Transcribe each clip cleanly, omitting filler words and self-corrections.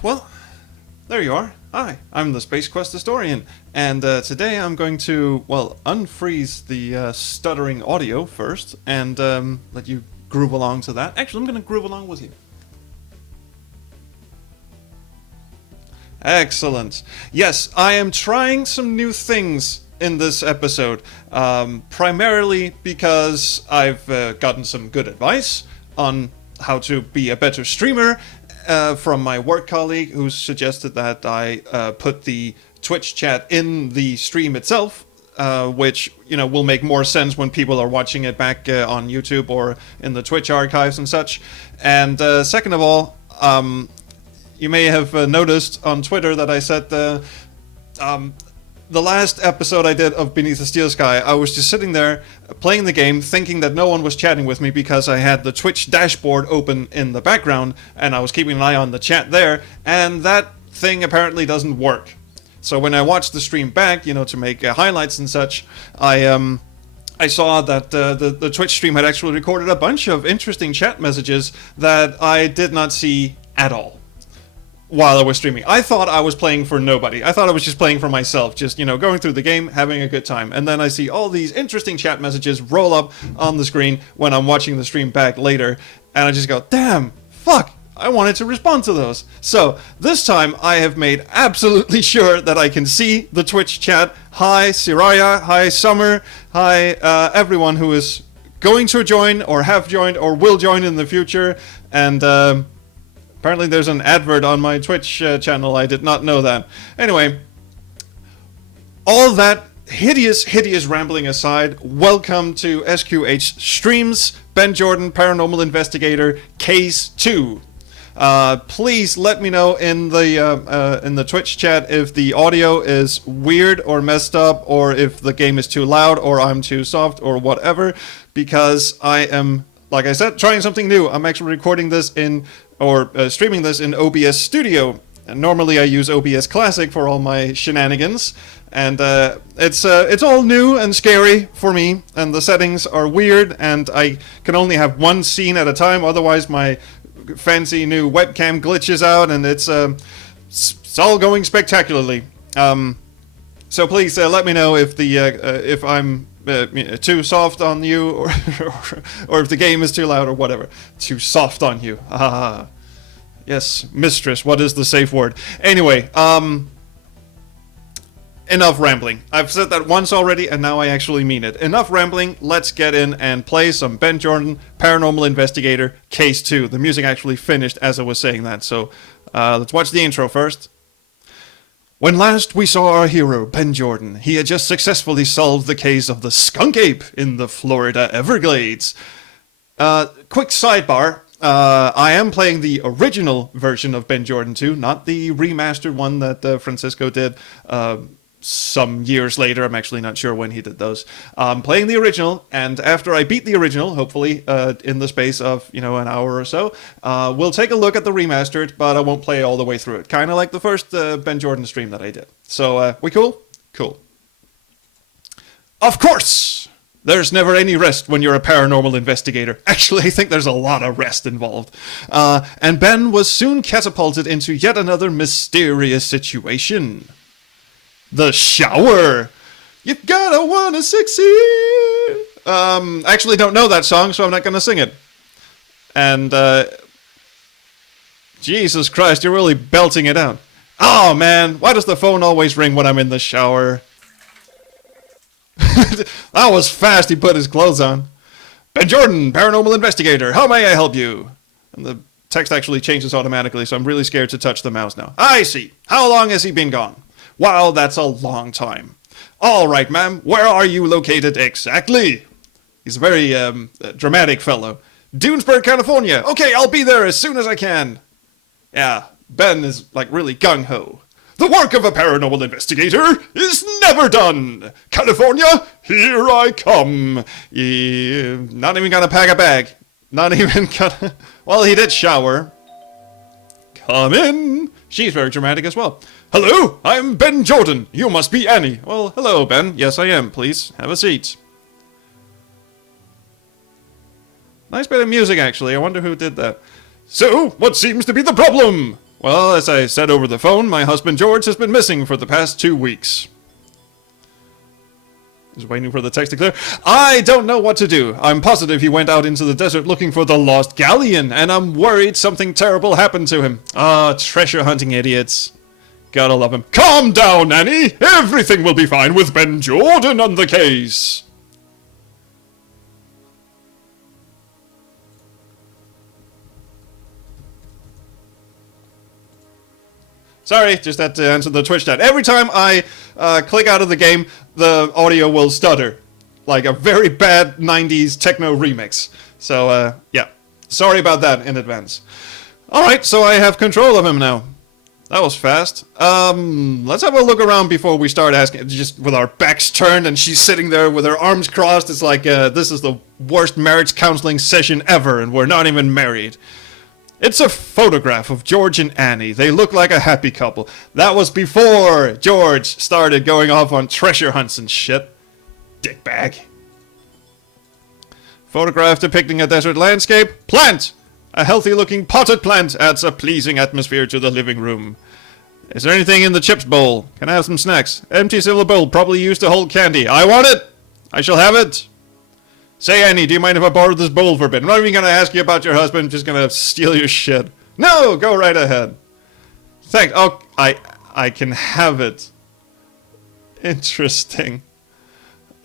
Well, there you are. Hi, I'm the Space Quest Historian, and today I'm going to, well, unfreeze the stuttering audio first, and let you groove along to that. Actually, I'm going to groove along with you. Excellent. Yes, I am trying some new things in this episode, primarily because I've gotten some good advice on how to be a better streamer from my work colleague, who suggested that I put the Twitch chat in the stream itself, which, you know, will make more sense when people are watching it back on YouTube or in the Twitch archives and such. And second of all, you may have noticed on Twitter that I said the last episode I did of Beneath the Steel Sky, I was just sitting there playing the game, thinking that no one was chatting with me because I had the Twitch dashboard open in the background, and I was keeping an eye on the chat there, and that thing apparently doesn't work. So when I watched the stream back, you know, to make highlights and such, I saw that the Twitch stream had actually recorded a bunch of interesting chat messages that I did not see at all while I was streaming. I thought I was playing for nobody. I thought I was just playing for myself, just, you know, going through the game, having a good time. And then I see all these interesting chat messages roll up on the screen when I'm watching the stream back later, and I just go, damn, fuck, I wanted to respond to those. So this time I have made absolutely sure that I can see the Twitch chat. Hi Siraya, hi Summer, hi everyone who is going to join or have joined or will join in the future. And apparently there's an advert on my Twitch channel. I did not know that. Anyway, all that hideous rambling aside, welcome to SQH Streams, Ben Jordan, Paranormal Investigator, Case 2. Please let me know in the Twitch chat if the audio is weird or messed up, or if the game is too loud, or I'm too soft, or whatever, because I am, like I said, trying something new. I'm actually recording this streaming this in OBS Studio. And normally I use OBS Classic for all my shenanigans, and it's all new and scary for me, and the settings are weird, and I can only have one scene at a time, otherwise my fancy new webcam glitches out, and it's all going spectacularly. So please let me know if if I'm too soft on you, or if the game is too loud or whatever. Too soft on you. Ah, yes, mistress. What is the safe word? Anyway, enough rambling. I've said that once already, and now I actually mean it. Enough rambling. Let's get in and play some Ben Jordan, Paranormal Investigator, Case 2. The music actually finished as I was saying that, so let's watch the intro first. When last we saw our hero, Ben Jordan, he had just successfully solved the case of the skunk ape in the Florida Everglades. Quick sidebar. I am playing the original version of Ben Jordan 2, not the remastered one that Francisco did some years later. I'm actually not sure when he did those. I'm playing the original, and after I beat the original, hopefully in the space of, you know, an hour or so, we'll take a look at the remastered, but I won't play all the way through it. Kind of like the first Ben Jordan stream that I did. So, we cool? Cool. Of course! There's never any rest when you're a paranormal investigator. Actually, I think there's a lot of rest involved. And Ben was soon catapulted into yet another mysterious situation. The shower. You gotta wanna succeed. Actually don't know that song, so I'm not gonna sing it. And, Jesus Christ, you're really belting it out. Oh, man, why does the phone always ring when I'm in the shower? That was fast. He put his clothes on. Ben Jordan, Paranormal Investigator, how may I help you? And the text actually changes automatically, so I'm really scared to touch the mouse now. I see. How long has he been gone? Wow, that's a long time. All right, ma'am, where are you located exactly? He's a very dramatic fellow. Dunesburg, California. Okay, I'll be there as soon as I can. Yeah, Ben is like really gung-ho. The work of a paranormal investigator is never done. California, here I come. Not even gonna pack a bag. Not even gonna... Well, he did shower. Come in. She's very dramatic as well. Hello, I'm Ben Jordan. You must be Annie. Well, hello, Ben. Yes, I am. Please, have a seat. Nice bit of music, actually. I wonder who did that. So, what seems to be the problem? Well, as I said over the phone, my husband George has been missing for the past 2 weeks. Just waiting for the text to clear. I don't know what to do. I'm positive he went out into the desert looking for the lost galleon, and I'm worried something terrible happened to him. Ah, treasure hunting idiots. Gotta love him. Calm down, Annie! Everything will be fine with Ben Jordan on the case! Sorry, just had to answer the Twitch chat. Every time I click out of the game, the audio will stutter. Like a very bad 90s techno remix. So, yeah. Sorry about that in advance. Alright, so I have control of him now. That was fast. Let's have a look around before we start asking. Just with our backs turned and she's sitting there with her arms crossed. It's like, this is the worst marriage counseling session ever and we're not even married. It's a photograph of George and Annie. They look like a happy couple. That was before George started going off on treasure hunts and shit. Dickbag. Photograph depicting a desert landscape. Plant! A healthy-looking potted plant adds a pleasing atmosphere to the living room. Is there anything in the chips bowl? Can I have some snacks? Empty silver bowl, probably used to hold candy. I want it! I shall have it! Say, Annie, do you mind if I borrow this bowl for a bit? I'm not even going to ask you about your husband. I'm just going to steal your shit. No, go right ahead. Thanks. Oh, I can have it. Interesting.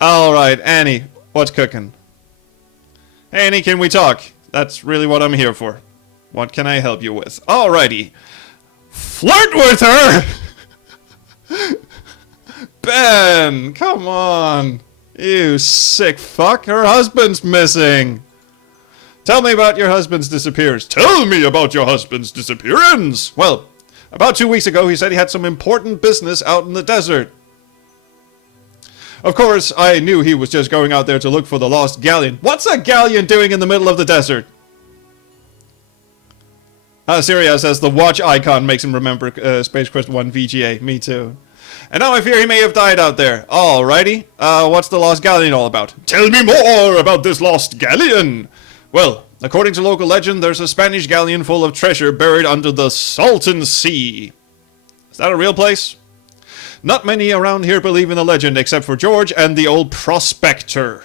All right, Annie, what's cooking? Hey, Annie, can we talk? That's really what I'm here for. What can I help you with? Alrighty. Flirt with her! Ben, come on. You sick fuck, her husband's missing. Tell me about your husband's disappearance. Tell me about your husband's disappearance. Well, about 2 weeks ago he said he had some important business out in the desert. Of course, I knew he was just going out there to look for the lost galleon. What's a galleon doing in the middle of the desert? Syria says the watch icon makes him remember Space Quest 1 VGA. Me too. And now I fear he may have died out there. Alrighty. What's the lost galleon all about? Tell me more about this lost galleon. Well, according to local legend, there's a Spanish galleon full of treasure buried under the Salton Sea. Is that a real place? Not many around here believe in the legend, except for George and the old prospector.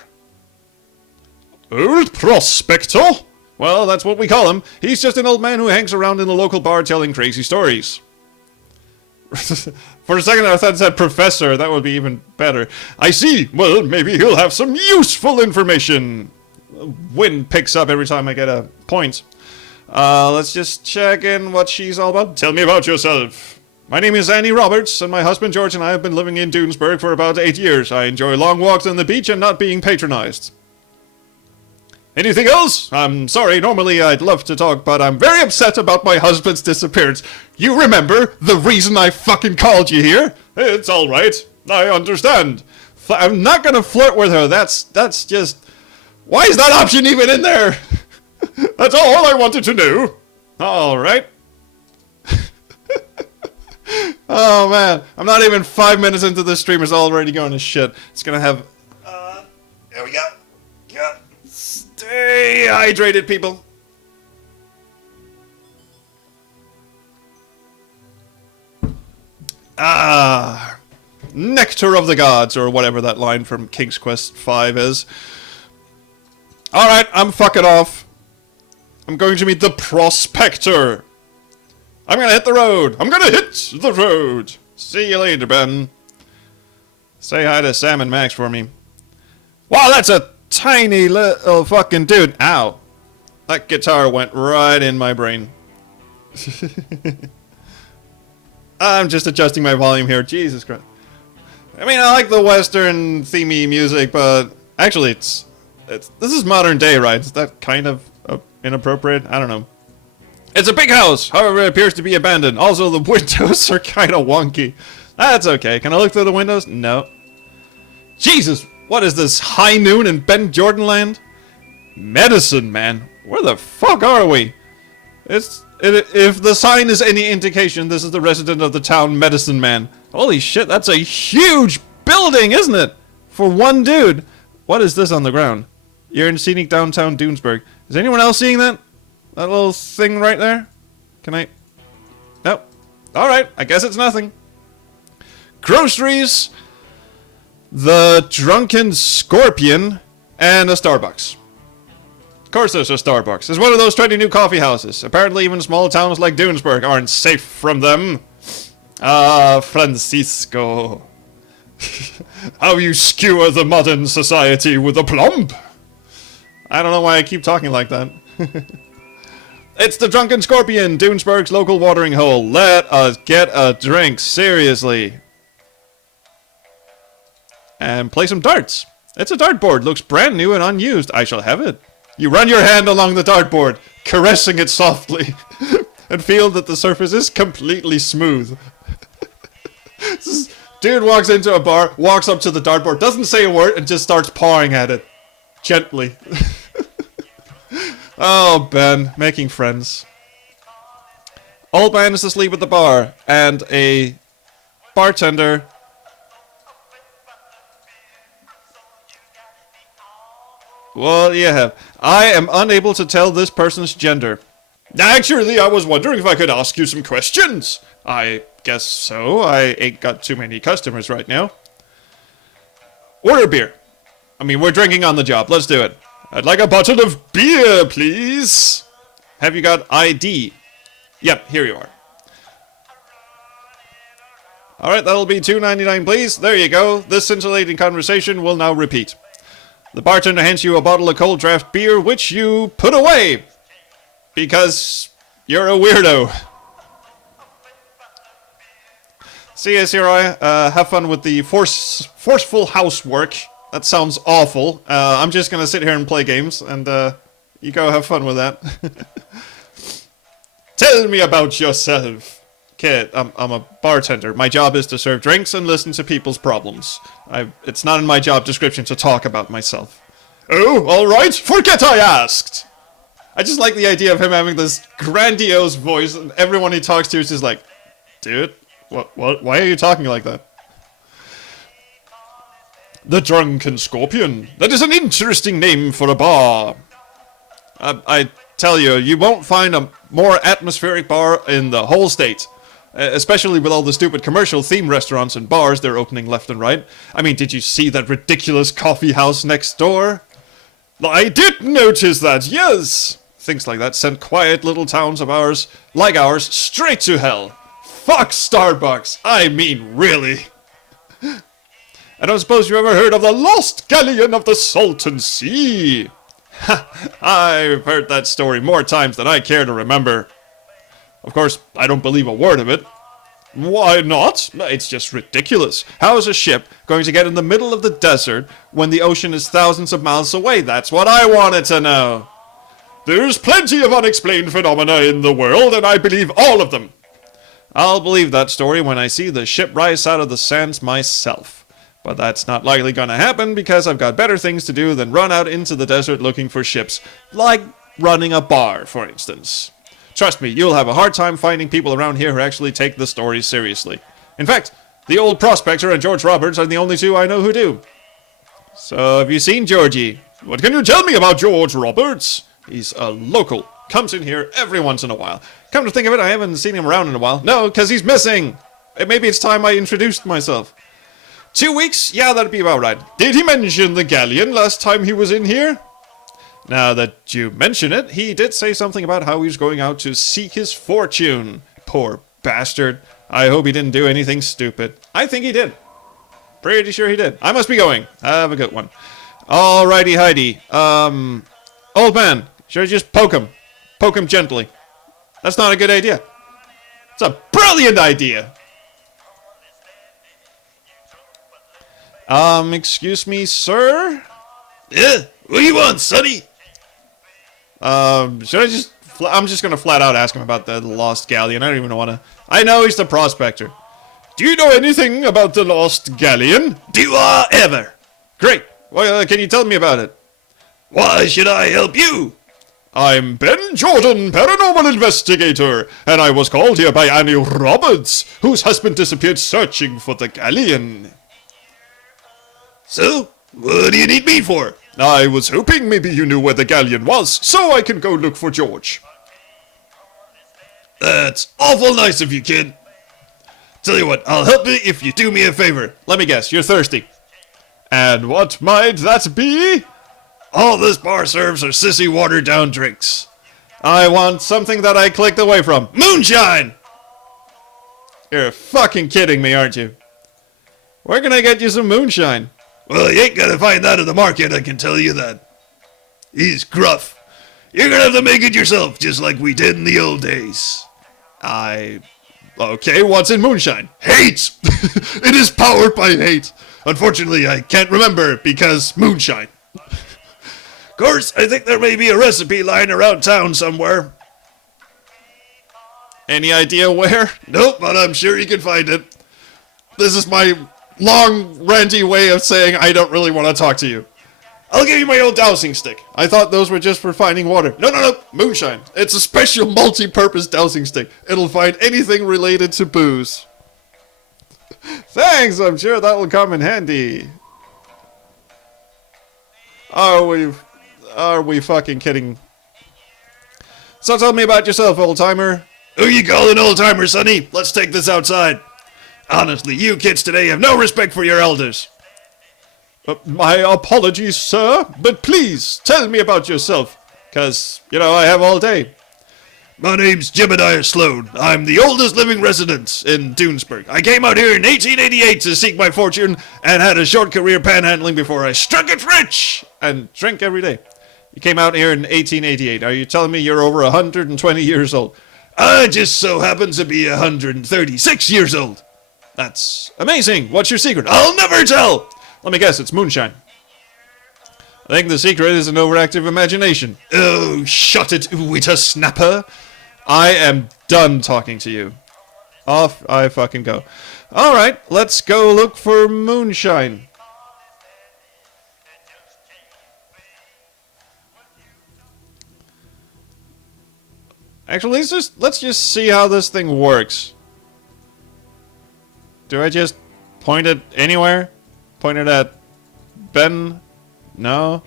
Old prospector? Well, that's what we call him. He's just an old man who hangs around in the local bar telling crazy stories. For a second I thought it said professor. That would be even better. I see. Well, maybe he'll have some useful information. Wind picks up every time I get a point. Let's just check in what she's all about. Tell me about yourself. My name is Annie Roberts, and my husband George and I have been living in Dunesburg for about 8 years. I enjoy long walks on the beach and not being patronized. Anything else? I'm sorry, normally I'd love to talk, but I'm very upset about my husband's disappearance. You remember the reason I fucking called you here? It's alright. I understand. I'm not gonna flirt with her. That's just... Why is that option even in there? That's all I wanted to know. Alright. Oh man, I'm not even 5 minutes into this stream, it's already going to shit. It's gonna have... there we go. Yeah. Stay hydrated, people. Nectar of the Gods, or whatever that line from King's Quest V is. Alright, I'm fucking off. I'm going to meet the prospector. I'm gonna hit the road. I'm gonna hit the road. See you later, Ben. Say hi to Sam and Max for me. Wow, that's a tiny little fucking dude. Ow. That guitar went right in my brain. I'm just adjusting my volume here. Jesus Christ. I mean, I like the Western themey music, but actually, this is modern day, right? Is that kind of inappropriate? I don't know. It's a big house, however, it appears to be abandoned. Also, the windows are kind of wonky. That's okay. Can I look through the windows? No. Jesus, what is this, high noon in Ben Jordan land? Medicine Man? Where the fuck are we? If the sign is any indication, this is the resident of the town, Medicine Man. Holy shit, that's a huge building, isn't it? For one dude. What is this on the ground? You're in scenic downtown Dunesburg. Is anyone else seeing that? That little thing right there? Can I... Alright, I guess it's nothing. Groceries, the Drunken Scorpion, and a Starbucks. Of course there's a Starbucks. It's one of those trendy new coffee houses. Apparently even small towns like Dunesburg aren't safe from them. Ah, Francisco. How you skewer the modern society with a plumb. I don't know why I keep talking like that. It's the Drunken Scorpion, Dunesburg's local watering hole. Let us get a drink, seriously. And play some darts. It's a dartboard, looks brand new and unused. I shall have it. You run your hand along the dartboard, caressing it softly, and feel that the surface is completely smooth. Dude walks into a bar, walks up to the dartboard, doesn't say a word, and just starts pawing at it. Gently. Oh, Ben, making friends. Old man is asleep at the bar, and a bartender... What do you have? I am unable to tell this person's gender. Actually, I was wondering if I could ask you some questions. I guess so. I ain't got too many customers right now. Order beer. I mean, we're drinking on the job. Let's do it. I'd like a bottle of beer, please. Have you got ID? Yep, here you are. Alright, that'll be $2.99, please. There you go. This scintillating conversation will now repeat. The bartender hands you a bottle of cold draft beer, which you put away. Because you're a weirdo. See you, Sirai. Have fun with the forceful housework. That sounds awful. I'm just gonna sit here and play games, and you go have fun with that. Tell me about yourself. Kid, I'm a bartender. My job is to serve drinks and listen to people's problems. It's not in my job description to talk about myself. Oh, alright, forget I asked! I just like the idea of him having this grandiose voice, and everyone he talks to is just like, dude, what, why are you talking like that? The Drunken Scorpion. That is an interesting name for a bar. I tell you, you won't find a more atmospheric bar in the whole state. Especially with all the stupid commercial theme restaurants and bars they're opening left and right. I mean, did you see that ridiculous coffee house next door? I did notice that, yes! Things like that send quiet little towns of ours, like ours, straight to hell. Fuck Starbucks! I mean, really. I don't suppose you ever heard of the Lost Galleon of the Salton Sea? Ha! I've heard that story more times than I care to remember. Of course, I don't believe a word of it. Why not? It's just ridiculous. How is a ship going to get in the middle of the desert when the ocean is thousands of miles away? That's what I wanted to know. There's plenty of unexplained phenomena in the world, and I believe all of them. I'll believe that story when I see the ship rise out of the sands myself. But that's not likely gonna happen because I've got better things to do than run out into the desert looking for ships. Like running a bar, for instance. Trust me, you'll have a hard time finding people around here who actually take the story seriously. In fact, the old prospector and George Roberts are the only two I know who do. So, have you seen Georgie? What can you tell me about George Roberts? He's a local. Comes in here every once in a while. Come to think of it, I haven't seen him around in a while. No, because he's missing. Maybe it's time I introduced myself. 2 weeks? Yeah, that'd be about right. Did he mention the galleon last time he was in here? Now that you mention it, he did say something about how he was going out to seek his fortune. Poor bastard. I hope he didn't do anything stupid. I think he did. Pretty sure he did. I must be going. Have a good one. Alrighty, Heidi. Old man, should I just poke him? Poke him gently. That's not a good idea. It's a brilliant idea. Excuse me, sir? Yeah? What do you want, sonny? Should I just... I'm just gonna flat out ask him about the Lost Galleon. I don't even wanna... I know he's the prospector. Do you know anything about the Lost Galleon? Do I ever? Great. Well, can you tell me about it? Why should I help you? I'm Ben Jordan, paranormal investigator, and I was called here by Annie Roberts, whose husband disappeared searching for the galleon. So, what do you need me for? I was hoping maybe you knew where the galleon was, so I can go look for George. That's awful nice of you, kid. Tell you what, I'll help you if you do me a favor. Let me guess, you're thirsty. And what might that be? All this bar serves are sissy watered-down drinks. I want something that I clicked away from. Moonshine! You're fucking kidding me, aren't you? Where can I get you some moonshine? Well, you ain't gonna find that in the market, I can tell you that. He's gruff. You're gonna have to make it yourself, just like we did in the old days. Okay, what's in moonshine? Hate! It is powered by hate. Unfortunately, I can't remember because moonshine. Of course, I think there may be a recipe lying around town somewhere. Any idea where? Nope, but I'm sure you can find it. This is my long, ranty way of saying I don't really want to talk to you. I'll give you my old dowsing stick. I thought those were just for finding water. No, moonshine. It's a special multi-purpose dowsing stick. It'll find anything related to booze. Thanks, I'm sure that will come in handy. Are we fucking kidding? So tell me about yourself, old-timer. Who you calling old-timer, sonny? Let's take this outside. Honestly, you kids today have no respect for your elders. My apologies, sir, but please tell me about yourself, because, I have all day. My name's Jebediah Sloan. I'm the oldest living resident in Dunesburg. I came out here in 1888 to seek my fortune and had a short career panhandling before I struck it rich and drink every day. You came out here in 1888. Are you telling me you're over 120 years old? I just so happen to be 136 years old. That's amazing. What's your secret? I'll never tell. Let me guess, it's moonshine. I think the secret is an overactive imagination. Oh, shut it, whippersnapper. I am done talking to you. Off I fucking go. Alright, let's go look for moonshine. Actually, let's just see how this thing works. Do I just point it anywhere? Point it at Ben? No?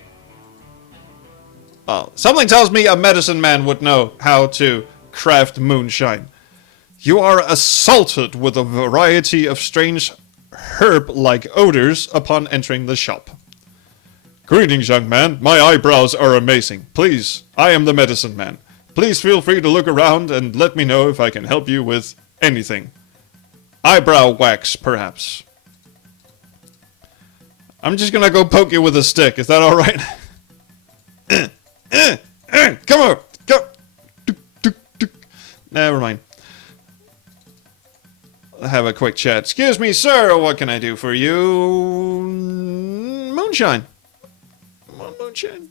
Oh, something tells me a medicine man would know how to craft moonshine. You are assaulted with a variety of strange herb-like odors upon entering the shop. Greetings, young man. My eyebrows are amazing. Please, I am the medicine man. Please feel free to look around and let me know if I can help you with anything. Eyebrow wax, perhaps. I'm just gonna go poke you with a stick. Is that alright? Come on! Go! Never mind. I'll have a quick chat. Excuse me, sir. What can I do for you? Moonshine. Moonshine.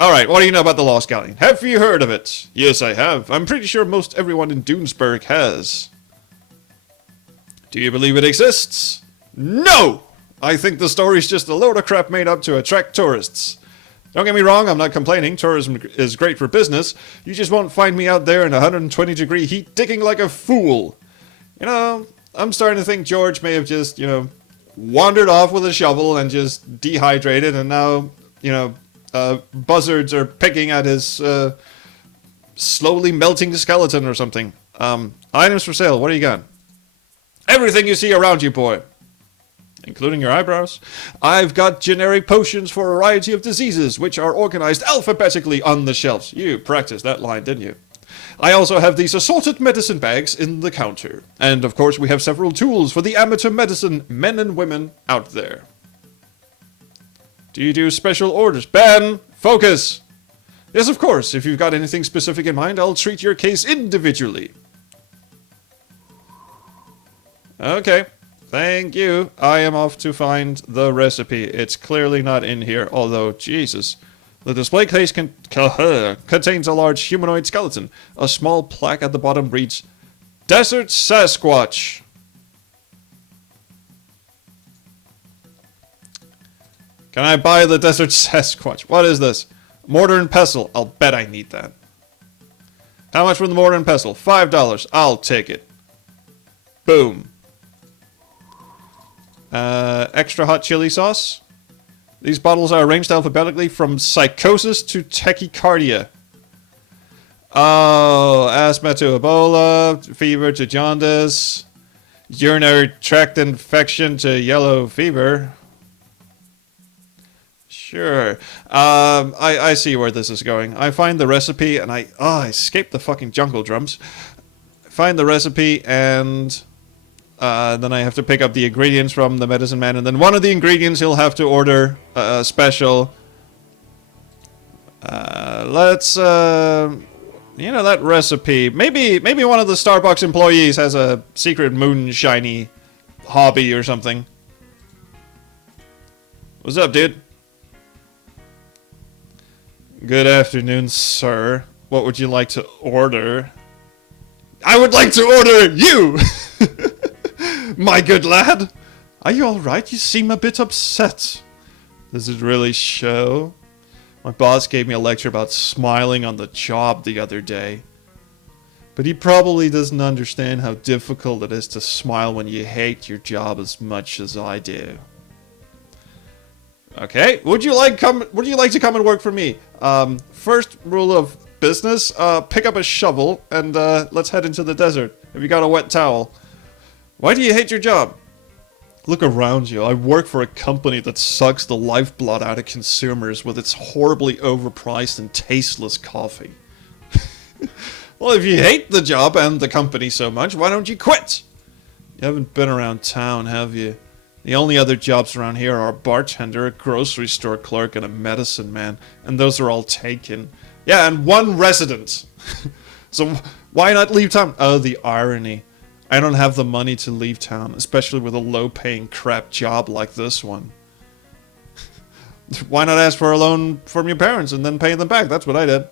Alright, what do you know about the Lost Galleon? Have you heard of it? Yes, I have. I'm pretty sure most everyone in Dunesburg has. Do you believe it exists? No! I think the story's just a load of crap made up to attract tourists. Don't get me wrong, I'm not complaining. Tourism is great for business. You just won't find me out there in 120-degree heat digging like a fool. I'm starting to think George may have just, wandered off with a shovel and just dehydrated, and now, buzzards are picking at his slowly melting skeleton or something. Items for sale, what do you got? Everything you see around you, boy. Including your eyebrows. I've got generic potions for a variety of diseases, which are organized alphabetically on the shelves. You practiced that line, didn't you? I also have these assorted medicine bags in the counter. And of course we have several tools for the amateur medicine men and women out there. Do you do special orders? Ben, focus! Yes, of course. If you've got anything specific in mind, I'll treat your case individually. Okay. Thank you. I am off to find the recipe. It's clearly not in here, although, Jesus. The display case contains a large humanoid skeleton. A small plaque at the bottom reads, Desert Sasquatch. Can I buy the Desert Sasquatch? What is this? Mortar and pestle. I'll bet I need that. How much for the mortar and pestle? $5. I'll take it. Boom. Extra hot chili sauce. These bottles are arranged alphabetically from psychosis to tachycardia. Oh, asthma to Ebola, fever to jaundice, urinary tract infection to yellow fever. Sure. I see where this is going. I find the recipe and I escape the fucking jungle drums. Find the recipe and then I have to pick up the ingredients from the medicine man, and then one of the ingredients he'll have to order a special. Let's you know, that recipe. Maybe one of the Starbucks employees has a secret moonshiny hobby or something. What's up, dude? Good afternoon, sir. What would you like to order? I would like to order you! My good lad. Are you alright? You seem a bit upset. Does it really show? My boss gave me a lecture about smiling on the job the other day. But he probably doesn't understand how difficult it is to smile when you hate your job as much as I do. Okay, would you like to come and work for me? First rule of business, pick up a shovel and let's head into the desert. Have you got a wet towel? Why do you hate your job? Look around you. I work for a company that sucks the lifeblood out of consumers with its horribly overpriced and tasteless coffee. Well, if you hate the job and the company so much, why don't you quit? You haven't been around town, have you? The only other jobs around here are a bartender, a grocery store clerk, and a medicine man. And those are all taken. Yeah, and one resident. So why not leave town? Oh, the irony. I don't have the money to leave town, especially with a low-paying crap job like this one. Why not ask for a loan from your parents and then pay them back? That's what I did.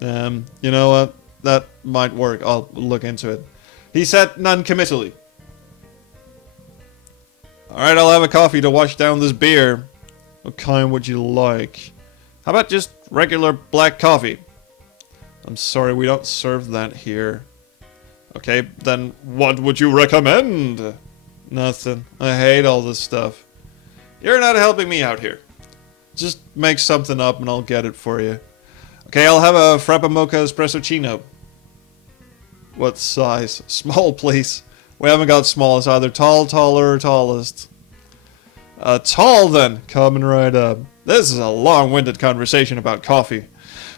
You know what? That might work. I'll look into it. He said non-committally. Alright, I'll have a coffee to wash down this beer. What kind would you like? How about just regular black coffee? I'm sorry, we don't serve that here. Okay, then what would you recommend? Nothing. I hate all this stuff. You're not helping me out here. Just make something up and I'll get it for you. Okay, I'll have a Frappa Mocha Espressochino. What size? Small, please. We haven't got small. It's either tall, taller, or tallest. Tall then. Coming right up. This is a long-winded conversation about coffee.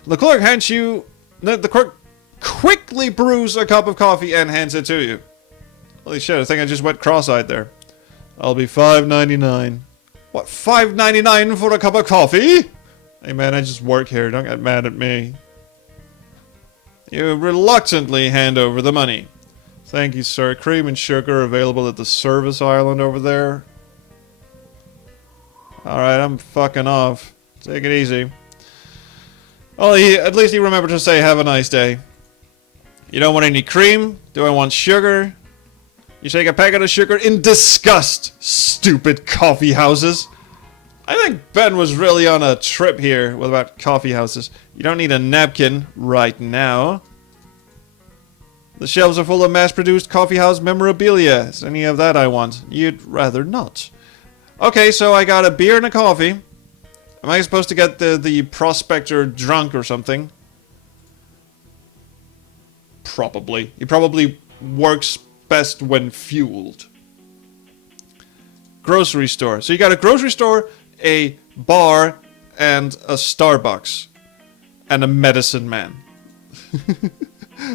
The clerk hands you... The clerk quickly brews a cup of coffee and hands it to you. Holy shit, I think I just went cross-eyed there. I'll be $5.99. What, $5.99 for a cup of coffee? Hey man, I just work here, don't get mad at me. You reluctantly hand over the money. Thank you, sir. Cream and sugar available at the service island over there. Alright, I'm fucking off. Take it easy. Well, at least he remembered to say have a nice day. You don't want any cream? Do I want sugar? You take a packet of sugar in disgust, stupid coffee houses. I think Ben was really on a trip here with about coffee houses. You don't need a napkin right now. The shelves are full of mass-produced coffeehouse memorabilia. Is any of that I want? You'd rather not. Okay, so I got a beer and a coffee. Am I supposed to get the prospector drunk or something? Probably. He probably works best when fueled. Grocery store. So you got a grocery store, a bar, and a Starbucks. And a medicine man.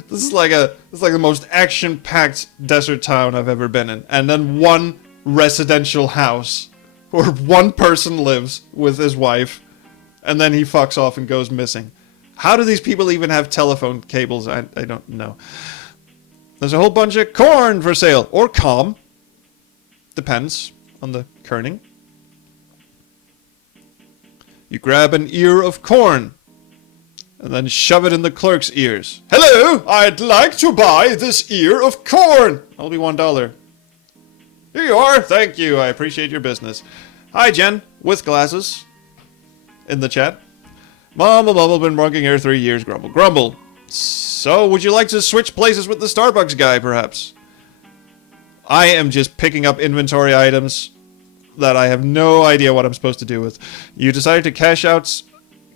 This is like the most action-packed desert town I've ever been in. And then one residential house where one person lives with his wife, and then he fucks off and goes missing. How do these people even have telephone cables? I don't know. There's a whole bunch of corn for sale. Or calm. Depends on the kerning. You grab an ear of corn and then shove it in the clerk's ears. Hello, I'd like to buy this ear of corn. That'll be $1. Here you are. Thank you. I appreciate your business. Hi, Jen. With glasses. In the chat. Mumble, mumble, been working here 3 years. Grumble, grumble. So, would you like to switch places with the Starbucks guy, perhaps? I am just picking up inventory items that I have no idea what I'm supposed to do with. You decided to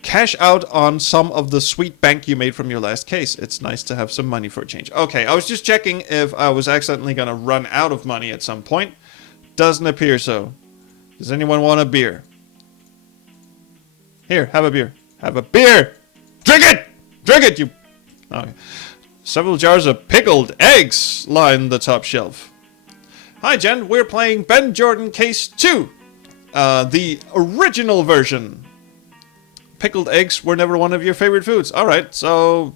cash out on some of the sweet bank you made from your last case. It's nice to have some money for a change. Okay, I was just checking if I was accidentally gonna run out of money at some point. Doesn't appear so. Does anyone want a beer? Here, have a beer. Have a beer! Drink it! Drink it, you... Okay. Several jars of pickled eggs line the top shelf. Hi, Jen. We're playing Ben Jordan Case 2. The original version. Pickled eggs were never one of your favorite foods. Alright, so...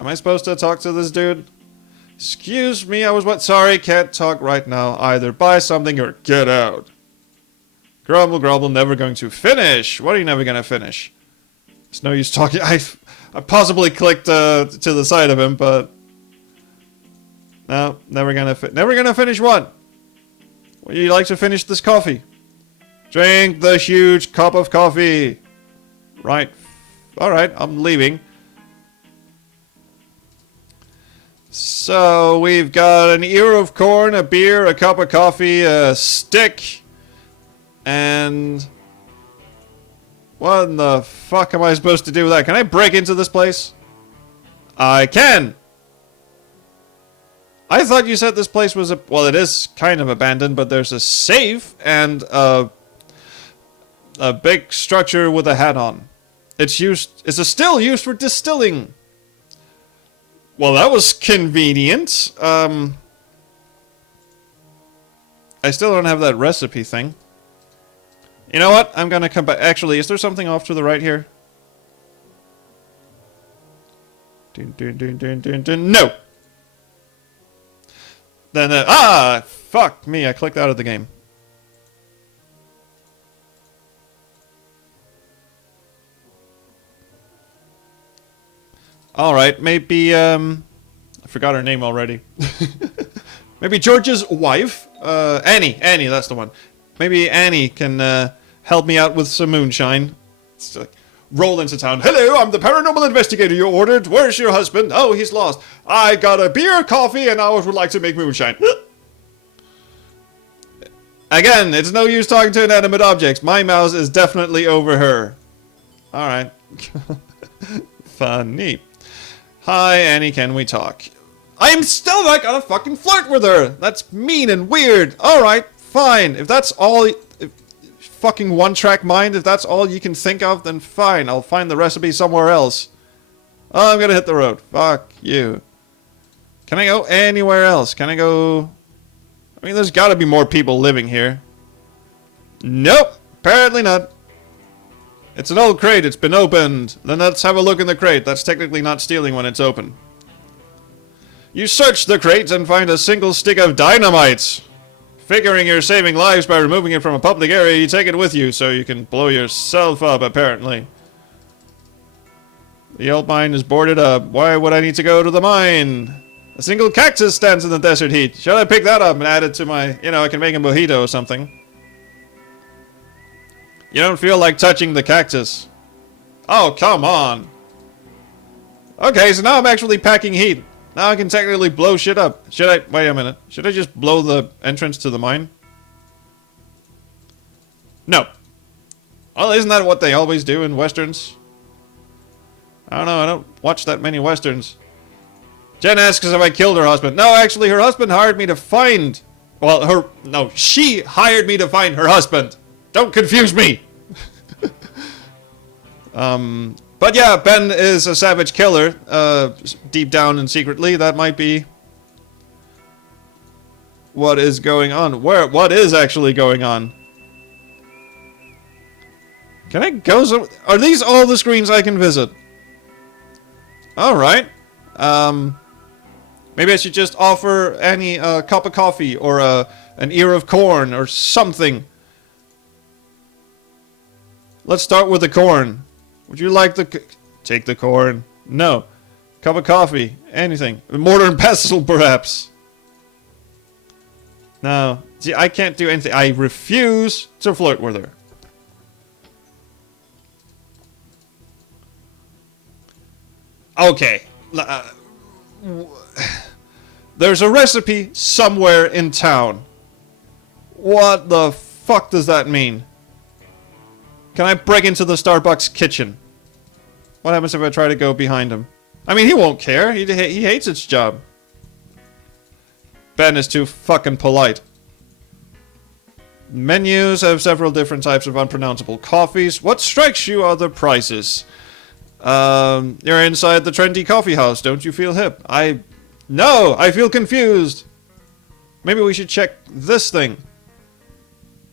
Am I supposed to talk to this dude? Excuse me, I was what? Sorry, can't talk right now. Either buy something or get out. Grumble, grumble, never going to finish. What are you never gonna finish? It's no use talking. I possibly clicked to the side of him, but... No, never gonna finish what? Would you like to finish this coffee? Drink the huge cup of coffee. Right. Alright, I'm leaving. So, we've got an ear of corn, a beer, a cup of coffee, a stick, and... What in the fuck am I supposed to do with that? Can I break into this place? I can! I thought you said this place was well, it is kind of abandoned, but there's a safe and a big structure with a hat on. It's still used for distilling. Well, that was convenient. I still don't have that recipe thing. You know what? I'm gonna come back. Actually, is there something off to the right here? No! Then, fuck me, I clicked out of the game. Alright, maybe, I forgot her name already. Maybe George's wife? Annie, that's the one. Maybe Annie can, help me out with some moonshine. It's like, roll into town. Hello, I'm the paranormal investigator you ordered. Where's your husband? Oh, he's lost. I got a beer, coffee, and I would like to make moonshine. Again, it's no use talking to inanimate objects. My mouse is definitely over her. Alright. Funny. Hi, Annie, can we talk? I'm still not gonna fucking flirt with her! That's mean and weird. Alright, fine. If that's all... fucking one-track mind, if that's all you can think of, then fine. I'll find the recipe somewhere else. Oh, I'm gonna hit the road. Fuck you. Can I go anywhere else? Can I go... I mean, there's gotta be more people living here. Nope. Apparently not. It's an old crate. It's been opened. Then let's have a look in the crate. That's technically not stealing when it's open. You search the crate and find a single stick of dynamite. Figuring you're saving lives by removing it from a public area, you take it with you so you can blow yourself up, apparently. The old mine is boarded up. Why would I need to go to the mine? A single cactus stands in the desert heat. Should I pick that up and add it to my... You know, I can make a mojito or something. You don't feel like touching the cactus. Oh, come on. Okay, so now I'm actually packing heat. Now I can technically blow shit up. Should I... Wait a minute. Should I just blow the entrance to the mine? No. Well, isn't that what they always do in westerns? I don't know. I don't watch that many westerns. Jen asks if I killed her husband. No, actually, her husband hired me to find... Well, No, she hired me to find her husband. Don't confuse me. But yeah, Ben is a savage killer, deep down and secretly. That might be what is going on. What is actually going on? Can I go some... Are these all the screens I can visit? Alright. Maybe I should just offer Annie a cup of coffee or an ear of corn or something. Let's start with the corn. Would you like take the corn? No. Cup of coffee. Anything. A mortar and pestle, perhaps. No. See, I can't do anything. I refuse to flirt with her. Okay. There's a recipe somewhere in town. What the fuck does that mean? Can I break into the Starbucks kitchen? What happens if I try to go behind him? I mean, he won't care. He hates his job. Ben is too fucking polite. Menus have several different types of unpronounceable coffees. What strikes you are the prices. You're inside the trendy coffee house. Don't you feel hip? No, I feel confused. Maybe we should check this thing.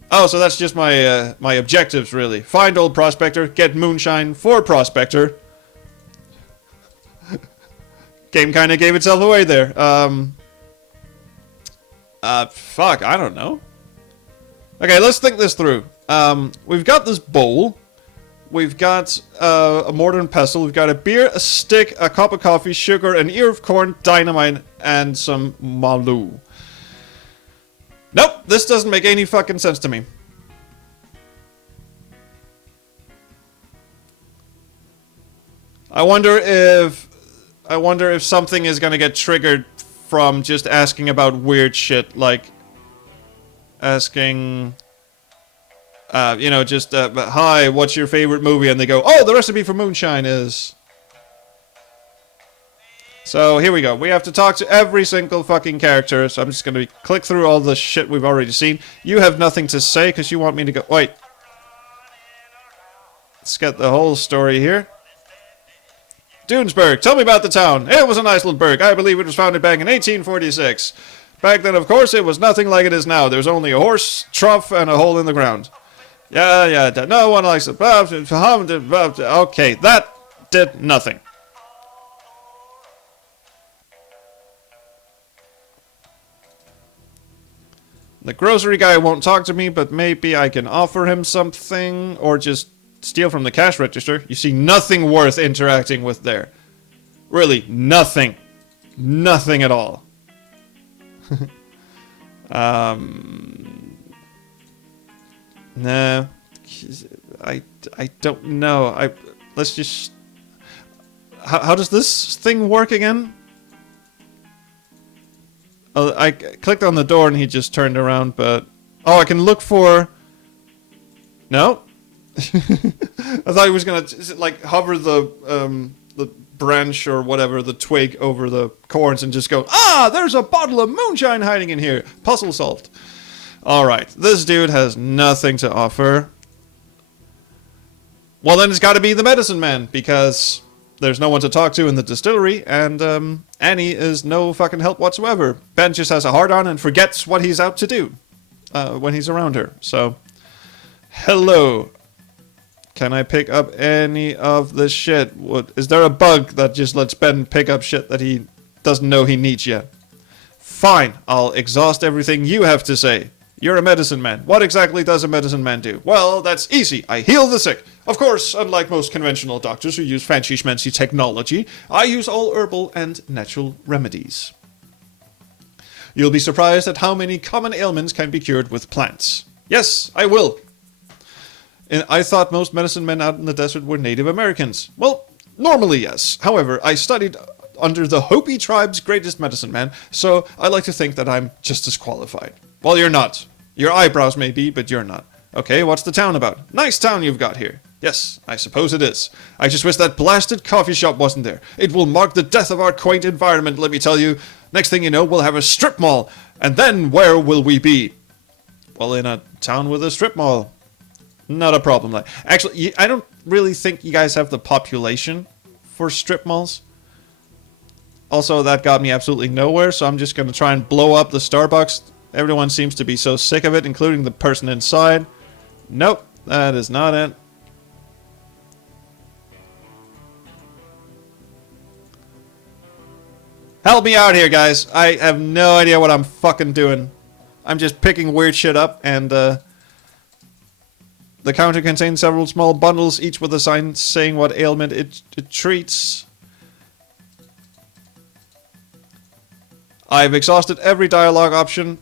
Oh, so that's just my my objectives, really. Find old prospector, get moonshine for prospector. Game kind of gave itself away there. Fuck, I don't know. Okay, let's think this through. We've got this bowl. We've got a mortar and pestle. We've got a beer, a stick, a cup of coffee, sugar, an ear of corn, dynamite, and some maloo. Nope, this doesn't make any fucking sense to me. I wonder if something is gonna get triggered from just asking about weird shit, like asking, you know, just, hi, what's your favorite movie? And they go, oh, the recipe for moonshine is... So, here we go. We have to talk to every single fucking character, so I'm just gonna click through all the shit we've already seen. You have nothing to say, because you want me to go... Wait. Let's get the whole story here. Dunesburg, tell me about the town. It was a nice little burg. I believe it was founded back in 1846. Back then, of course, it was nothing like it is now. There's only a horse, trough, and a hole in the ground. Yeah, no one likes it. Okay, that did nothing. The grocery guy won't talk to me, but maybe I can offer him something, or just steal from the cash register. You see nothing worth interacting with there. Really, nothing. Nothing at all. No. I don't know. Let's just... How does this thing work again? I clicked on the door and he just turned around, but... Oh, I can look for... No? I thought he was gonna, like, hover the branch or whatever, the twig over the corns and just go, ah, there's a bottle of moonshine hiding in here. Puzzle solved. Alright, this dude has nothing to offer. Well, then it's gotta be the medicine man, because there's no one to talk to in the distillery, and Annie is no fucking help whatsoever. Ben just has a hard-on and forgets what he's out to do when he's around her. So, hello. Can I pick up any of this shit? Is there a bug that just lets Ben pick up shit that he doesn't know he needs yet? Fine, I'll exhaust everything you have to say. You're a medicine man. What exactly does a medicine man do? Well, that's easy. I heal the sick. Of course, unlike most conventional doctors who use fancy schmancy technology, I use all herbal and natural remedies. You'll be surprised at how many common ailments can be cured with plants. Yes, I will. I thought most medicine men out in the desert were Native Americans. Well, normally yes. However, I studied under the Hopi tribe's greatest medicine man, so I like to think that I'm just as qualified. Well, you're not. Your eyebrows may be, but you're not. Okay, what's the town about? Nice town you've got here. Yes, I suppose it is. I just wish that blasted coffee shop wasn't there. It will mark the death of our quaint environment, let me tell you. Next thing you know, we'll have a strip mall. And then where will we be? Well, in a town with a strip mall. Not a problem. Actually, I don't really think you guys have the population for strip malls. Also, that got me absolutely nowhere, so I'm just going to try and blow up the Starbucks. Everyone seems to be so sick of it, including the person inside. Nope, that is not it. Help me out here, guys. I have no idea what I'm fucking doing. I'm just picking weird shit up, and the counter contains several small bundles, each with a sign saying what ailment it treats. I've exhausted every dialogue option.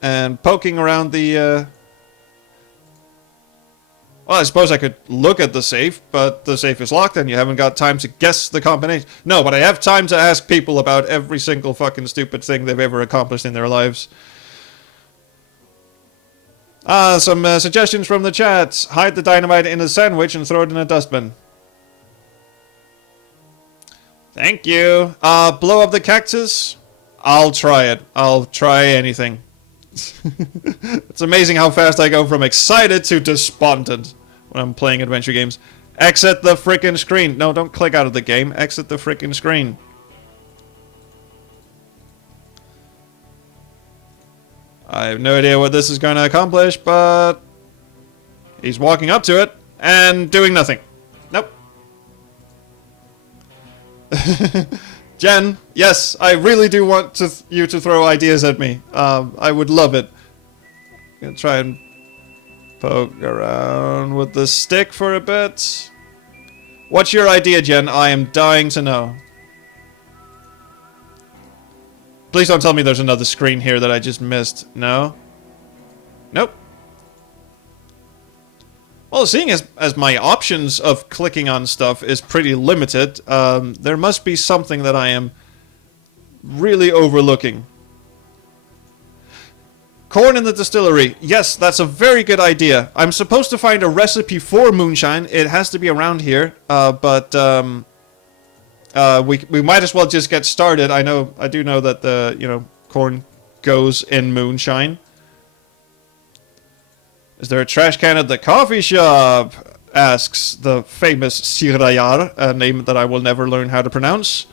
And poking around the... Well, I suppose I could look at the safe, but the safe is locked and you haven't got time to guess the combination. No, but I have time to ask people about every single fucking stupid thing they've ever accomplished in their lives. Some suggestions from the chat. Hide the dynamite in a sandwich and throw it in a dustbin. Thank you. Blow up the cactus? I'll try it. I'll try anything. It's amazing how fast I go from excited to despondent when I'm playing adventure games. Exit the frickin' screen. No, don't click out of the game. Exit the frickin' screen. I have no idea what this is going to accomplish, but he's walking up to it and doing nothing. Nope. Jen, yes, I really do want you to throw ideas at me. I would love it. I'm gonna try and poke around with the stick for a bit. What's your idea, Jen? I am dying to know. Please don't tell me there's another screen here that I just missed. No? Nope. Well, seeing as my options of clicking on stuff is pretty limited, there must be something that I am really overlooking. Corn in the distillery. Yes, that's a very good idea. I'm supposed to find a recipe for moonshine. It has to be around here, but we might as well just get started. I do know that the corn goes in moonshine. Is there a trash can at the coffee shop? Asks the famous Sirayar, a name that I will never learn how to pronounce.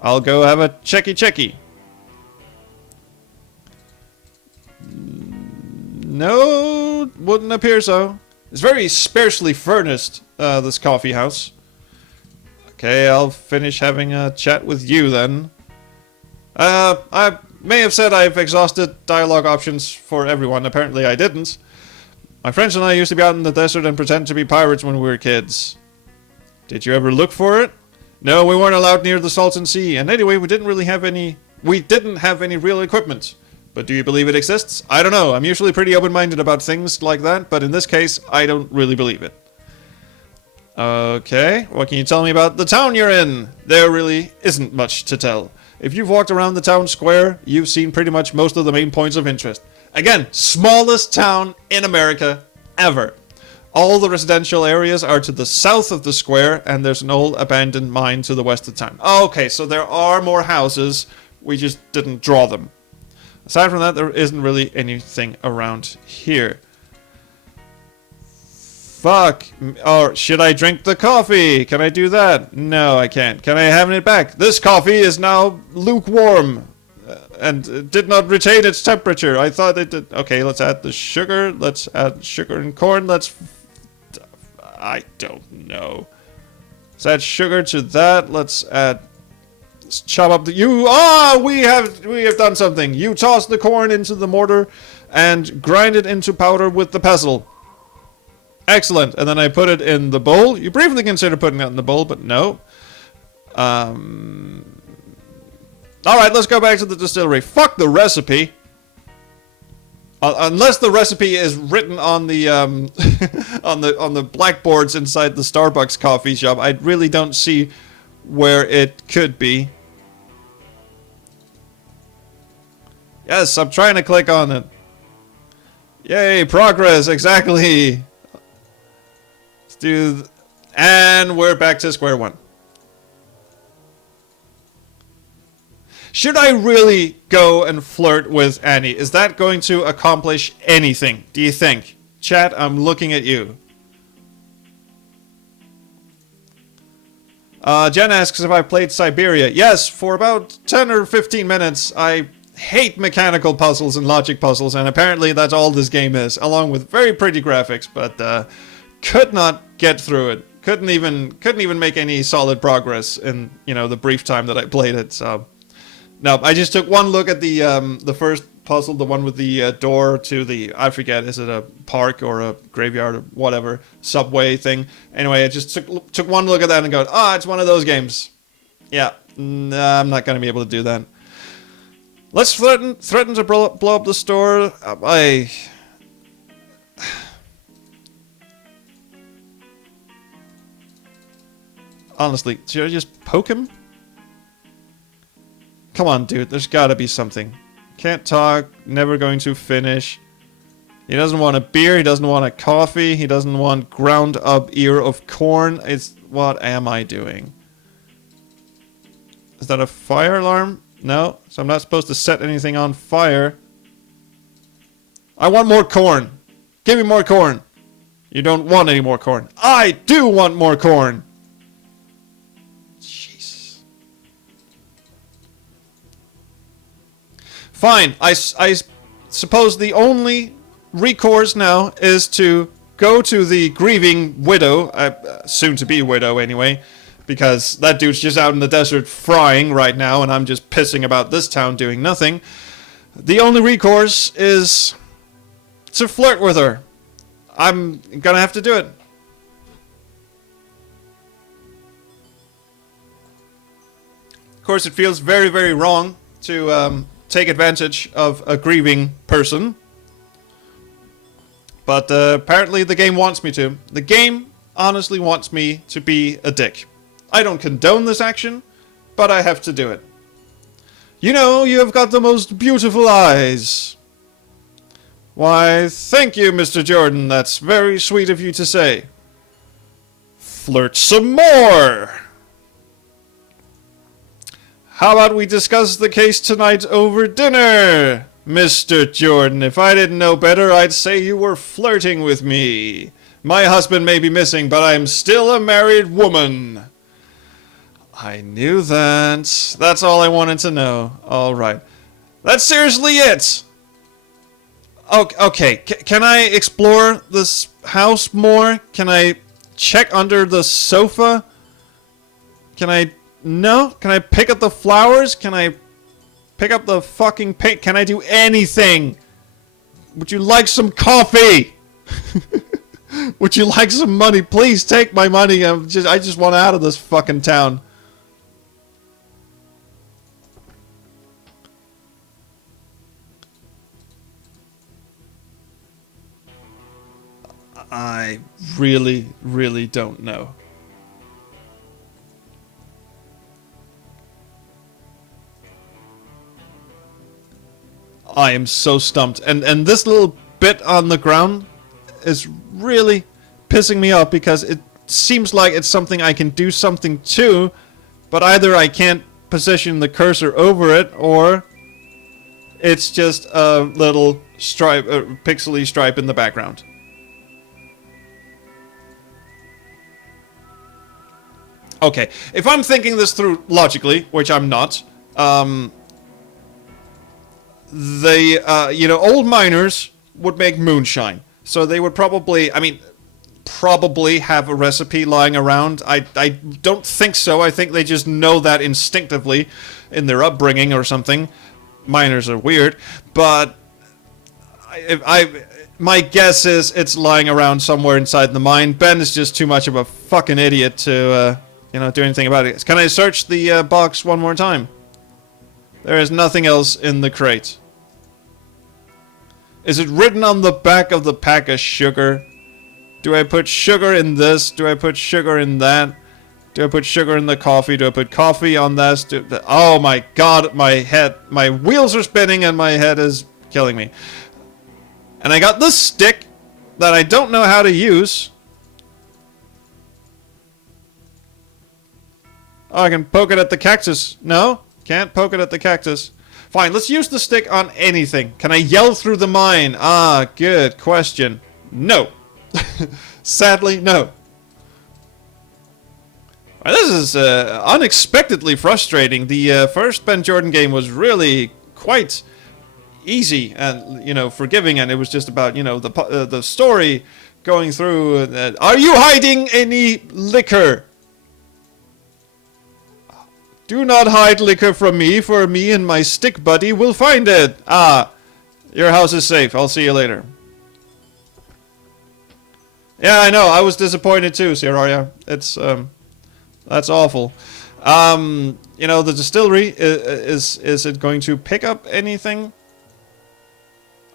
I'll go have a checky. No, wouldn't appear so. It's very sparsely furnished, this coffee house. Okay, I'll finish having a chat with you then. I may have said I've exhausted dialogue options for everyone. Apparently I didn't. My friends and I used to be out in the desert and pretend to be pirates when we were kids. Did you ever look for it? No, we weren't allowed near the Salton Sea, and anyway, we didn't have any real equipment. But do you believe it exists? I don't know. I'm usually pretty open-minded about things like that, but in this case, I don't really believe it. Okay, what can you tell me about the town you're in? There really isn't much to tell. If you've walked around the town square, you've seen pretty much most of the main points of interest. Again, smallest town in America ever. All the residential areas are to the south of the square, and there's an old abandoned mine to the west of town. Okay, so there are more houses, we just didn't draw them. Aside from that, there isn't really anything around here. Fuck. Or should I drink the coffee? Can I do that? No, I can't. Can I have it back? This coffee is now lukewarm. And did not retain its temperature. I thought it did. Okay, let's add the sugar. Let's add sugar and corn. I don't know. Let's add sugar to that. Let's chop up the... we have done something. You toss the corn into the mortar and grind it into powder with the pestle. Excellent. And then I put it in the bowl. You briefly consider putting that in the bowl, but no. Alright, let's go back to the distillery. Fuck the recipe. Unless the recipe is written on the on the blackboards inside the Starbucks coffee shop, I really don't see where it could be. Yes, I'm trying to click on it. Yay, progress, exactly. Let's do... And we're back to square one. Should I really go and flirt with Annie? Is that going to accomplish anything, do you think? Chat, I'm looking at you. Jen asks if I played Siberia. Yes, for about 10 or 15 minutes. I hate mechanical puzzles and logic puzzles, and apparently that's all this game is, along with very pretty graphics, but could not get through it. Couldn't even make any solid progress in, the brief time that I played it, so... No, I just took one look at the first puzzle, the one with the door to the, I forget, is it a park or a graveyard or whatever, subway thing. Anyway, I just took one look at that and go, it's one of those games. Yeah, nah, I'm not going to be able to do that. Let's threaten to blow up the store. Honestly, should I just poke him? Come on, dude. There's gotta be something. Can't talk. Never going to finish. He doesn't want a beer, he doesn't want a coffee, he doesn't want ground up ear of corn. It's... What am I doing? Is that a fire alarm? No, so I'm not supposed to set anything on fire. I want more corn. Give me more corn. You don't want any more corn. I do want more corn. Jeez. Fine, I suppose the only recourse now is to go to the grieving widow, soon to be widow anyway, because that dude's just out in the desert frying right now and I'm just pissing about this town doing nothing. The only recourse is to flirt with her. I'm gonna have to do it. Of course, it feels very, very wrong to take advantage of a grieving person. But apparently the game wants me to. The game honestly wants me to be a dick. I don't condone this action, but I have to do it. You know, you have got the most beautiful eyes. Why, thank you, Mr. Jordan. That's very sweet of you to say. Flirt some more. How about we discuss the case tonight over dinner? Mr. Jordan, if I didn't know better, I'd say you were flirting with me. My husband may be missing, but I'm still a married woman. I knew that. That's all I wanted to know. All right. That's seriously it. Okay. Can I explore this house more? Can I check under the sofa? Can I... No? Can I pick up the flowers? Can I... pick up the fucking paint? Can I do anything? Would you like some coffee? Would you like some money? Please take my money. I just want out of this fucking town. I really, really don't know. I am so stumped. And this little bit on the ground is really pissing me off because it seems like it's something I can do something to, but either I can't position the cursor over it or it's just a little stripe, pixely stripe in the background. Okay, if I'm thinking this through logically, which I'm not, old miners would make moonshine. So they would probably, probably have a recipe lying around. I don't think so. I think they just know that instinctively in their upbringing or something. Miners are weird, but my guess is it's lying around somewhere inside the mine. Ben is just too much of a fucking idiot to, do anything about it. Can I search the box one more time? There is nothing else in the crate. Is it written on the back of the pack of sugar? Do I put sugar in this? Do I put sugar in that? Do I put sugar in the coffee? Do I put coffee on this? Oh my god, my wheels are spinning and my head is killing me. And I got this stick that I don't know how to use. Oh, I can poke it at the cactus. No, can't poke it at the cactus. Fine, let's use the stick on anything. Can I yell through the mine? Ah, good question. No. Sadly, no. Well, this is unexpectedly frustrating. The first Ben Jordan game was really quite easy and, forgiving, and it was just about, the story going through. Are you hiding any liquor? Do not hide liquor from me, for me and my stick buddy will find it. Ah, your house is safe. I'll see you later. Yeah, I know. I was disappointed too, Siraria. It's, that's awful. The distillery, is it going to pick up anything?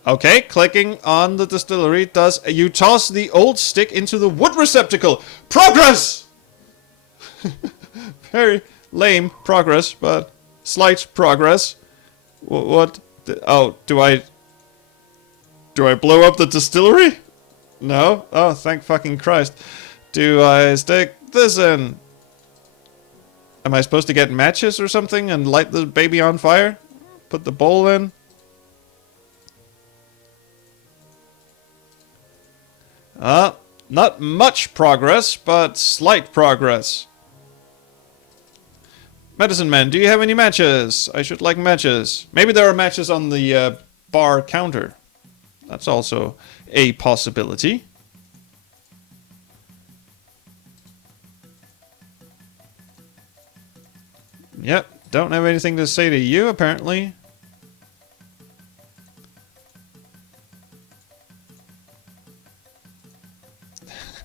Okay, clicking on the distillery does... You toss the old stick into the wood receptacle. Progress! Very lame progress, but slight progress. What? Oh, do I Do I blow up the distillery? No? Oh, thank fucking Christ. Do I stick this in? Am I supposed to get matches or something and light the baby on fire? Put the bowl in? Not much progress, but slight progress. Medicine Man, do you have any matches? I should like matches. Maybe there are matches on the bar counter. That's also a possibility. Yep, don't have anything to say to you, apparently.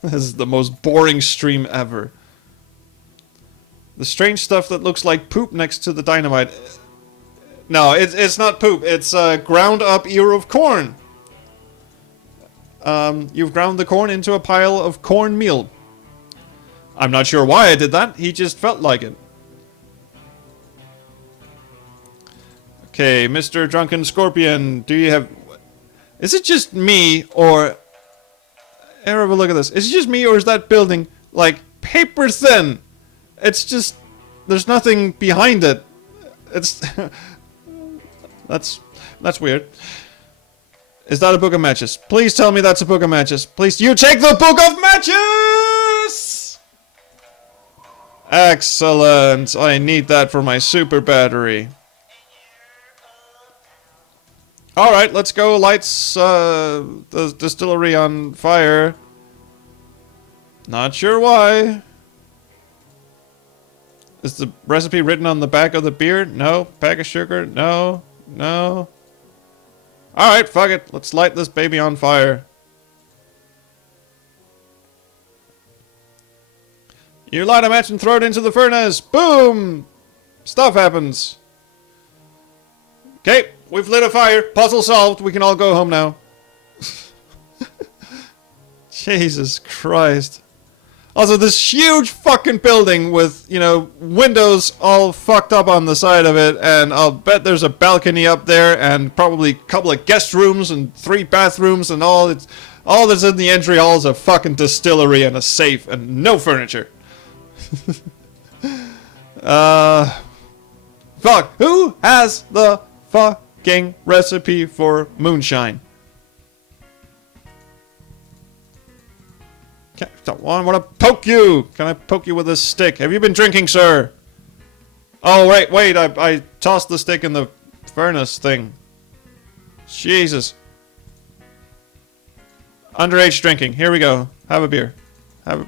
This is the most boring stream ever. The strange stuff that looks like poop next to the dynamite. No, it's not poop. It's a ground up ear of corn. You've ground the corn into a pile of cornmeal. I'm not sure why I did that. He just felt like it. Okay, Mr. Drunken Scorpion, do you have... Is it just me, or... Here, have a look at this. Is it just me, or is that building, like, paper thin? It's just... There's nothing behind it. It's... That's weird. Is that a book of matches? Please tell me that's a book of matches. Please, you take the book of matches! Excellent. I need that for my super battery. Alright, let's go. Lights the distillery on fire. Not sure why. Is the recipe written on the back of the beer? No. Pack of sugar? No. No. Alright, fuck it. Let's light this baby on fire. You light a match and throw it into the furnace. Boom! Stuff happens. Okay, we've lit a fire. Puzzle solved. We can all go home now. Jesus Christ. Also, this huge fucking building with, you know, windows all fucked up on the side of it, and I'll bet there's a balcony up there, and probably a couple of guest rooms and 3 bathrooms, and all that's in the entry hall is a fucking distillery and a safe and no furniture. Fuck. Who has the fucking recipe for moonshine? I want to poke you. Can I poke you with a stick? Have you been drinking, sir? Oh, wait. I tossed the stick in the furnace thing. Jesus. Underage drinking. Here we go. Have a beer.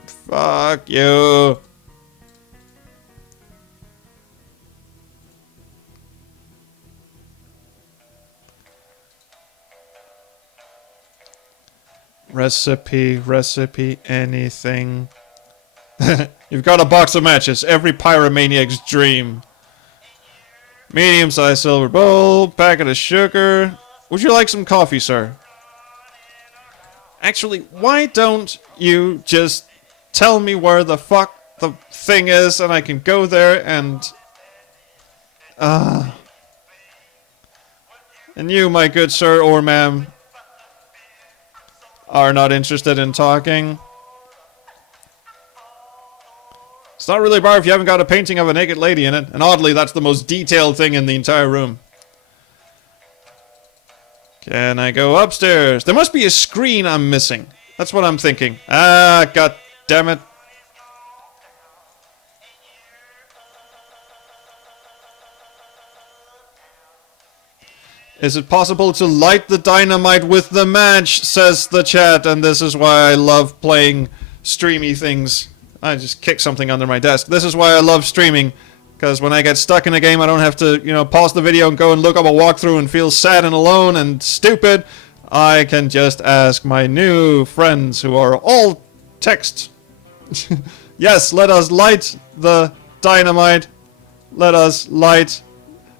Fuck you. Recipe, anything. You've got a box of matches. Every pyromaniac's dream. Medium-sized silver bowl. Packet of sugar. Would you like some coffee, sir? Actually, why don't you just tell me where the fuck the thing is and I can go there and... And you, my good sir or ma'am, are not interested in talking. It's not really a bar if you haven't got a painting of a naked lady in it. And oddly, that's the most detailed thing in the entire room. Can I go upstairs? There must be a screen I'm missing. That's what I'm thinking. Ah, god damn it. Is it possible to light the dynamite with the match, says the chat, and this is why I love playing streamy things. I just kicked something under my desk. This is why I love streaming, because when I get stuck in a game I don't have to, you know, pause the video and go and look up a walkthrough and feel sad and alone and stupid. I can just ask my new friends who are all text. Yes, let us light the dynamite. Let us light...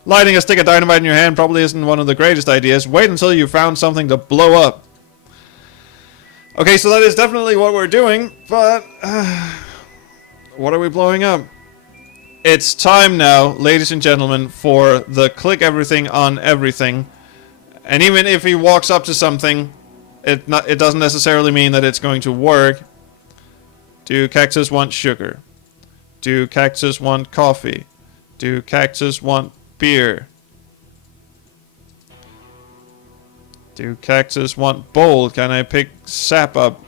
Lighting a stick of dynamite in your hand probably isn't one of the greatest ideas. Wait until you found something to blow up. Okay, so that is definitely what we're doing, but... what are we blowing up? It's time now, ladies and gentlemen, for the click everything on everything. And even if he walks up to something, it doesn't necessarily mean that it's going to work. Do cactus want sugar? Do cactus want coffee? Do cactus want beer? Do cactus want bowl? Can I pick sap up?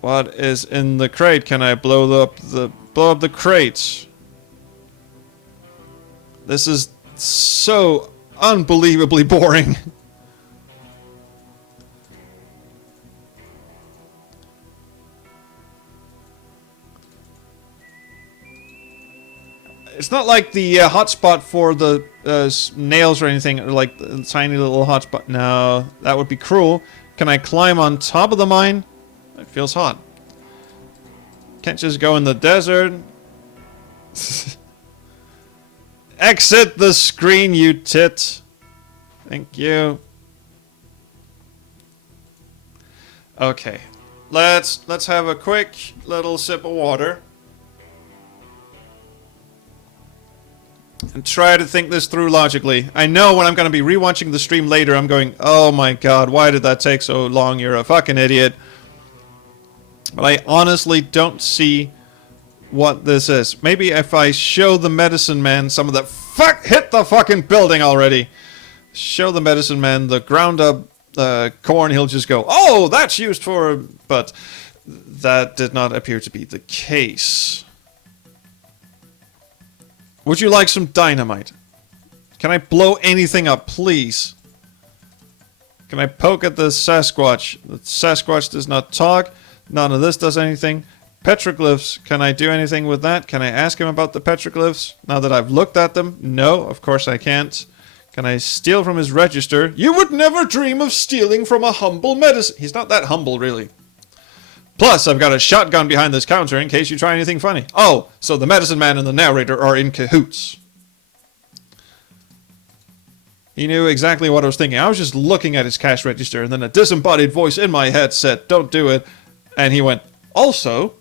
What is in the crate? Can I blow up the crates? This is so unbelievably boring. It's not like the hotspot for the nails or anything, or like the tiny little hotspot. No, that would be cruel. Can I climb on top of the mine? It feels hot. Can't just go in the desert. Exit the screen, you tit. Thank you. Okay, let's have a quick little sip of water. And try to think this through logically. I know when I'm going to be rewatching the stream later, I'm going, oh my god, why did that take so long? You're a fucking idiot. But I honestly don't see what this is. Maybe if I show the medicine man some of the hit the fucking building already. Show the medicine man the ground up corn, he'll just go, oh, that's used for... But that did not appear to be the case. Would you like some dynamite? Can I blow anything up, please? Can I poke at the Sasquatch? The Sasquatch does not talk. None of this does anything. Petroglyphs. Can I do anything with that? Can I ask him about the petroglyphs? Now that I've looked at them? No, of course I can't. Can I steal from his register? You would never dream of stealing from a humble medicine. He's not that humble, really. Plus, I've got a shotgun behind this counter in case you try anything funny. Oh, so the medicine man and the narrator are in cahoots. He knew exactly what I was thinking. I was just looking at his cash register, and then a disembodied voice in my head said, don't do it. And he went, also...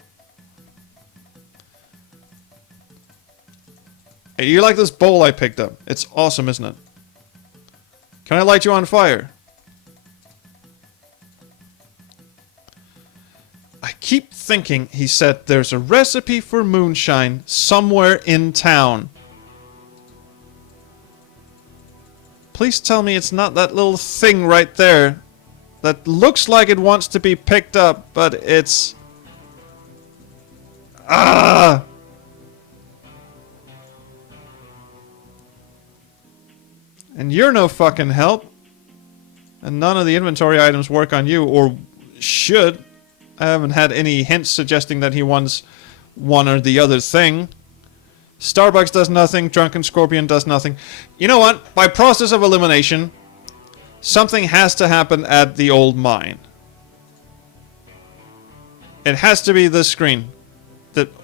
Hey, you like this bowl I picked up? It's awesome, isn't it? Can I light you on fire? I keep thinking he said there's a recipe for moonshine somewhere in town. Please tell me it's not that little thing right there that looks like it wants to be picked up, but it's... Ah! And you're no fucking help. And none of the inventory items work on you, or should. I haven't had any hints suggesting that he wants one or the other thing. Starbucks does nothing. Drunken Scorpion does nothing. You know what? By process of elimination, something has to happen at the old mine. It has to be this screen.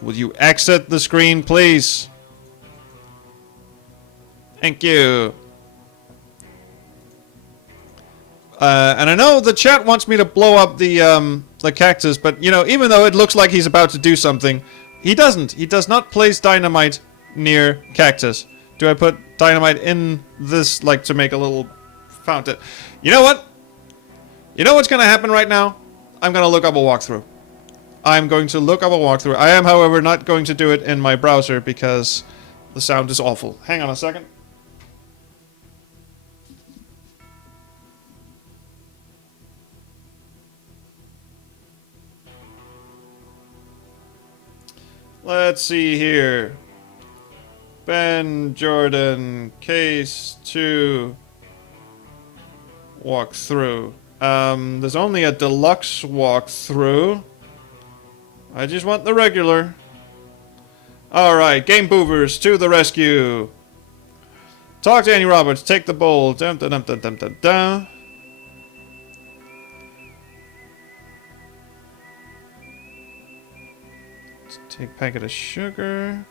Will you exit the screen, please? Thank you. And I know the chat wants me to blow up the cactus, but, you know, even though it looks like he's about to do something, he doesn't. He does not place dynamite near cactus. Do I put dynamite in this, like, to make a little fountain? You know what? You know what's going to happen right now? I'm going to look up a walkthrough. I'm going to look up a walkthrough. I am, however, not going to do it in my browser because the sound is awful. Hang on a second. Let's see here. Ben Jordan, case 2, walkthrough. There's only a deluxe walkthrough. I just want the regular. Alright, Game Boovers to the rescue. Talk to Annie Roberts, take the bowl. Dum dum dum dum dum dum dum. Take a packet of sugar.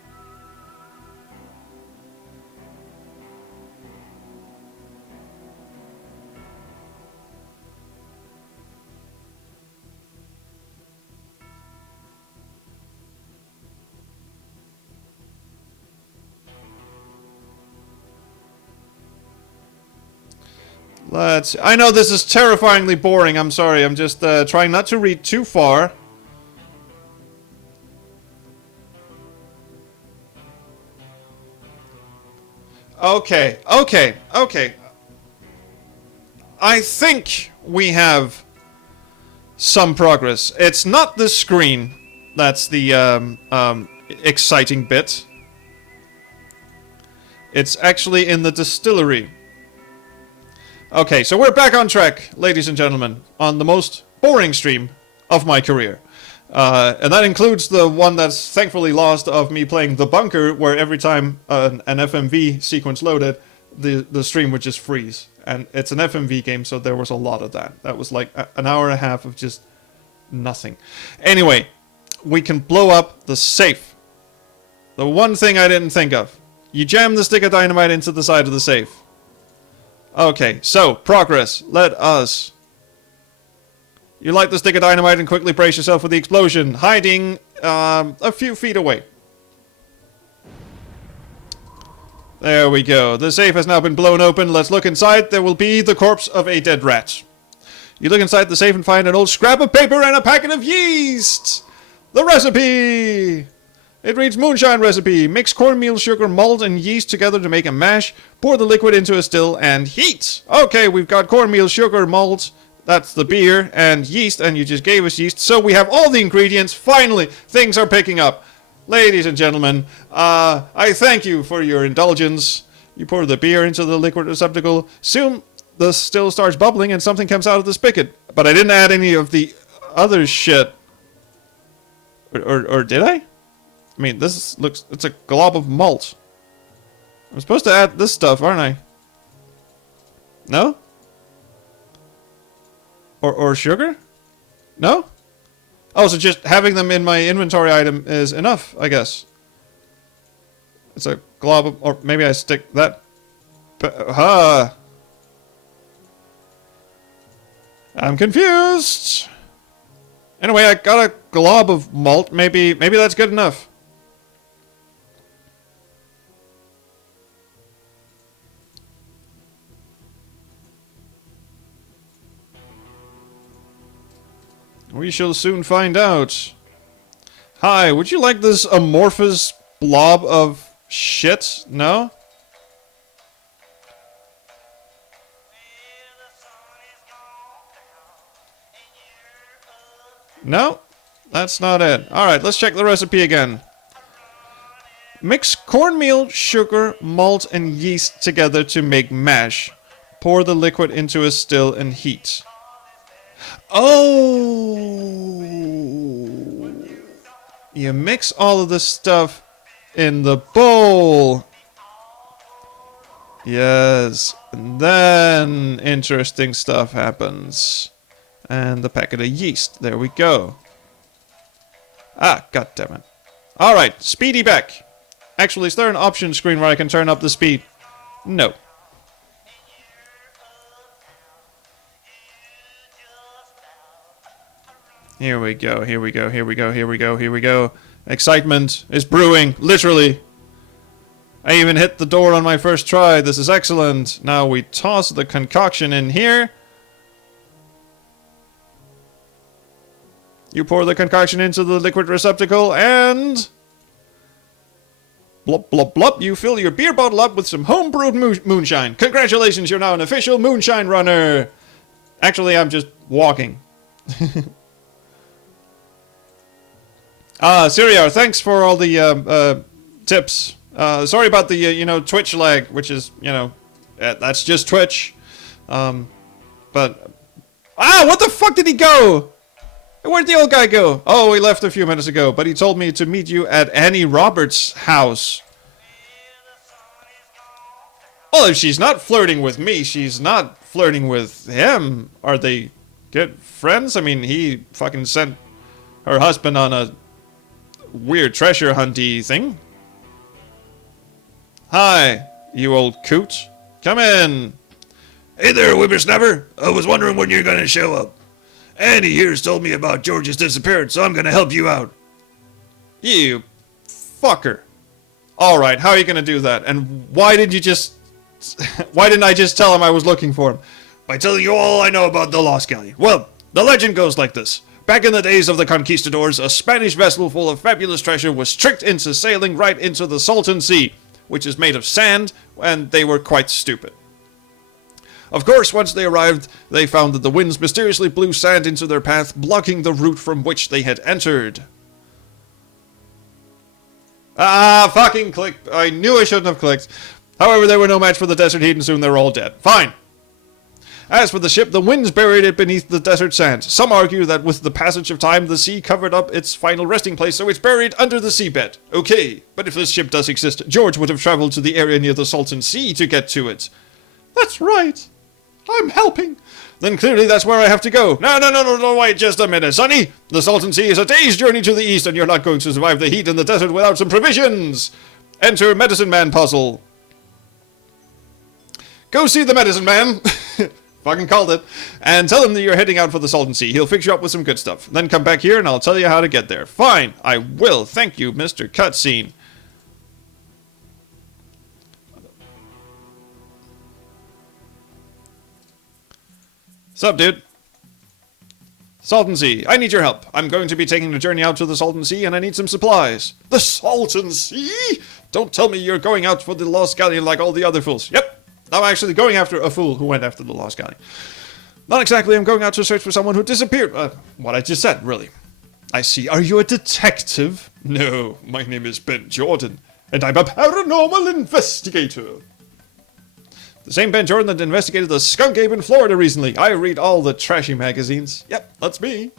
I know this is terrifyingly boring. I'm sorry. I'm just trying not to read too far. Okay. I think we have some progress. It's not the screen that's the exciting bit. It's actually in the distillery. Okay, so we're back on track, ladies and gentlemen, on the most boring stream of my career. And that includes the one that's thankfully lost of me playing The Bunker, where every time an FMV sequence loaded, the stream would just freeze. And it's an FMV game, so there was a lot of that. That was like an hour and a half of just nothing. Anyway, we can blow up the safe. The one thing I didn't think of. You jam the stick of dynamite into the side of the safe. Okay, so, progress. Let us. You light the stick of dynamite and quickly brace yourself for the explosion, hiding a few feet away. There we go. The safe has now been blown open. Let's look inside. There will be the corpse of a dead rat. You look inside the safe and find an old scrap of paper and a packet of yeast. The recipe! It reads moonshine recipe. Mix cornmeal, sugar, malt, and yeast together to make a mash. Pour the liquid into a still and heat. Okay, we've got cornmeal, sugar, malt. That's the beer. And yeast. And you just gave us yeast. So we have all the ingredients. Finally, things are picking up. Ladies and gentlemen, I thank you for your indulgence. You pour the beer into the liquid receptacle. Soon, the still starts bubbling and something comes out of the spigot. But I didn't add any of the other shit. Or did I? I mean, this looks... It's a glob of malt. I'm supposed to add this stuff, aren't I? No? Or sugar? No? Oh, so just having them in my inventory item is enough, I guess. It's a glob of... Or maybe I stick that... I'm confused! Anyway, I got a glob of malt. Maybe that's good enough. We shall soon find out. Hi, would you like this amorphous blob of shit? No? No? That's not it. Alright, let's check the recipe again. Mix cornmeal, sugar, malt, and yeast together to make mash. Pour the liquid into a still and heat. Oh! You mix all of this stuff in the bowl. Yes. And then interesting stuff happens. And the packet of yeast. There we go. Ah, goddammit. Alright, speedy back. Actually, is there an option screen where I can turn up the speed? No. Here we go, here we go, here we go, here we go, here we go. Excitement is brewing, literally. I even hit the door on my first try. This is excellent. Now we toss the concoction in here. You pour the concoction into the liquid receptacle and... Blop, blop, blop. You fill your beer bottle up with some home-brewed moonshine. Congratulations, you're now an official moonshine runner. Actually, I'm just walking. Siriar, thanks for all the tips. Sorry about the, Twitch lag, which is, that's just Twitch. But... Ah, what the fuck did he go? Where'd the old guy go? Oh, he left a few minutes ago, but he told me to meet you at Annie Roberts' house. Well, if she's not flirting with me, she's not flirting with him. Are they good friends? I mean, he fucking sent her husband on a weird treasure hunty thing. Hi, you old coot. Come in. Hey there, whippersnapper. I was wondering when you're gonna show up. Andy here's told me about George's disappearance, so I'm gonna help you out. You fucker. Alright, how are you gonna do that? And why did you just... Why didn't I just tell him I was looking for him? by telling you all I know about the Lost Galleon. Well, the legend goes like this. Back in the days of the conquistadors, a Spanish vessel full of fabulous treasure was tricked into sailing right into the Salton Sea, which is made of sand, and they were quite stupid. Of course, once they arrived, they found that the winds mysteriously blew sand into their path, blocking the route from which they had entered. Ah, fucking click. I knew I shouldn't have clicked. However, they were no match for the desert heat, and soon they were all dead. Fine. As for the ship, the winds buried it beneath the desert sand. Some argue that with the passage of time, the sea covered up its final resting place, so it's buried under the seabed. Okay, but if this ship does exist, George would have traveled to the area near the Salton Sea to get to it. That's right. I'm helping. Then clearly that's where I have to go. No, wait just a minute, sonny. The Salton Sea is a day's journey to the east, and you're not going to survive the heat in the desert without some provisions. Enter Medicine Man puzzle. Go see the Medicine Man. Fucking called it. And tell him that you're heading out for the Salton Sea. He'll fix you up with some good stuff. Then come back here and I'll tell you how to get there. Fine, I will. Thank you, Mr. Cutscene. Sup, dude? Salton Sea, I need your help. I'm going to be taking a journey out to the Salton Sea and I need some supplies. The Salton Sea? Don't tell me you're going out for the Lost Galleon like all the other fools. Yep. I'm actually going after a fool who went after the Lost Galleon. Not exactly, I'm going out to search for someone who disappeared. What I just said, really. I see. Are you a detective? No, my name is Ben Jordan, and I'm a paranormal investigator. The same Ben Jordan that investigated the skunk ape in Florida recently. I read all the trashy magazines. Yep, that's me.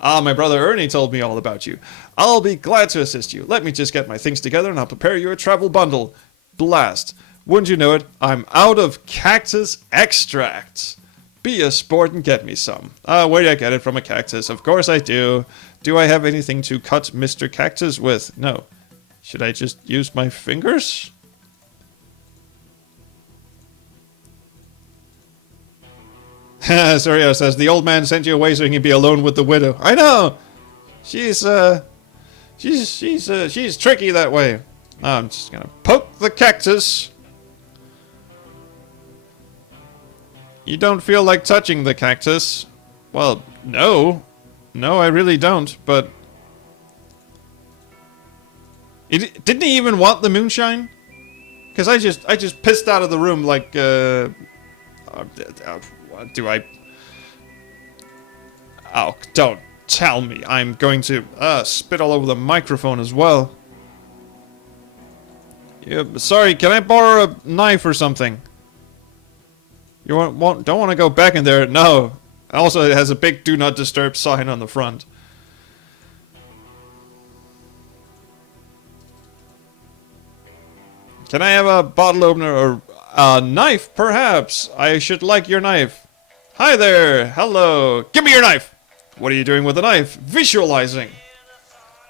Ah, my brother Ernie told me all about you. I'll be glad to assist you. Let me just get my things together and I'll prepare you a travel bundle. Blast. Wouldn't you know it, I'm out of cactus extract. Be a sport and get me some. Where do I get it from? A cactus? Of course I do. Do I have anything to cut Mr. Cactus with? No. Should I just use my fingers? Sorio says, the old man sent you away so he can be alone with the widow. I know! She's tricky that way. I'm just gonna poke the cactus. You don't feel like touching the cactus? Well, no. No, I really don't, but... Didn't he even want the moonshine? Because I just pissed out of the room like, do I... Oh, don't tell me. I'm going to, spit all over the microphone as well. Yeah, sorry, can I borrow a knife or something? You don't want to go back in there? No. Also, it has a big "Do Not Disturb" sign on the front. Can I have a bottle opener or a knife, perhaps? I should like your knife. Hi there. Hello. Give me your knife. What are you doing with the knife? Visualizing.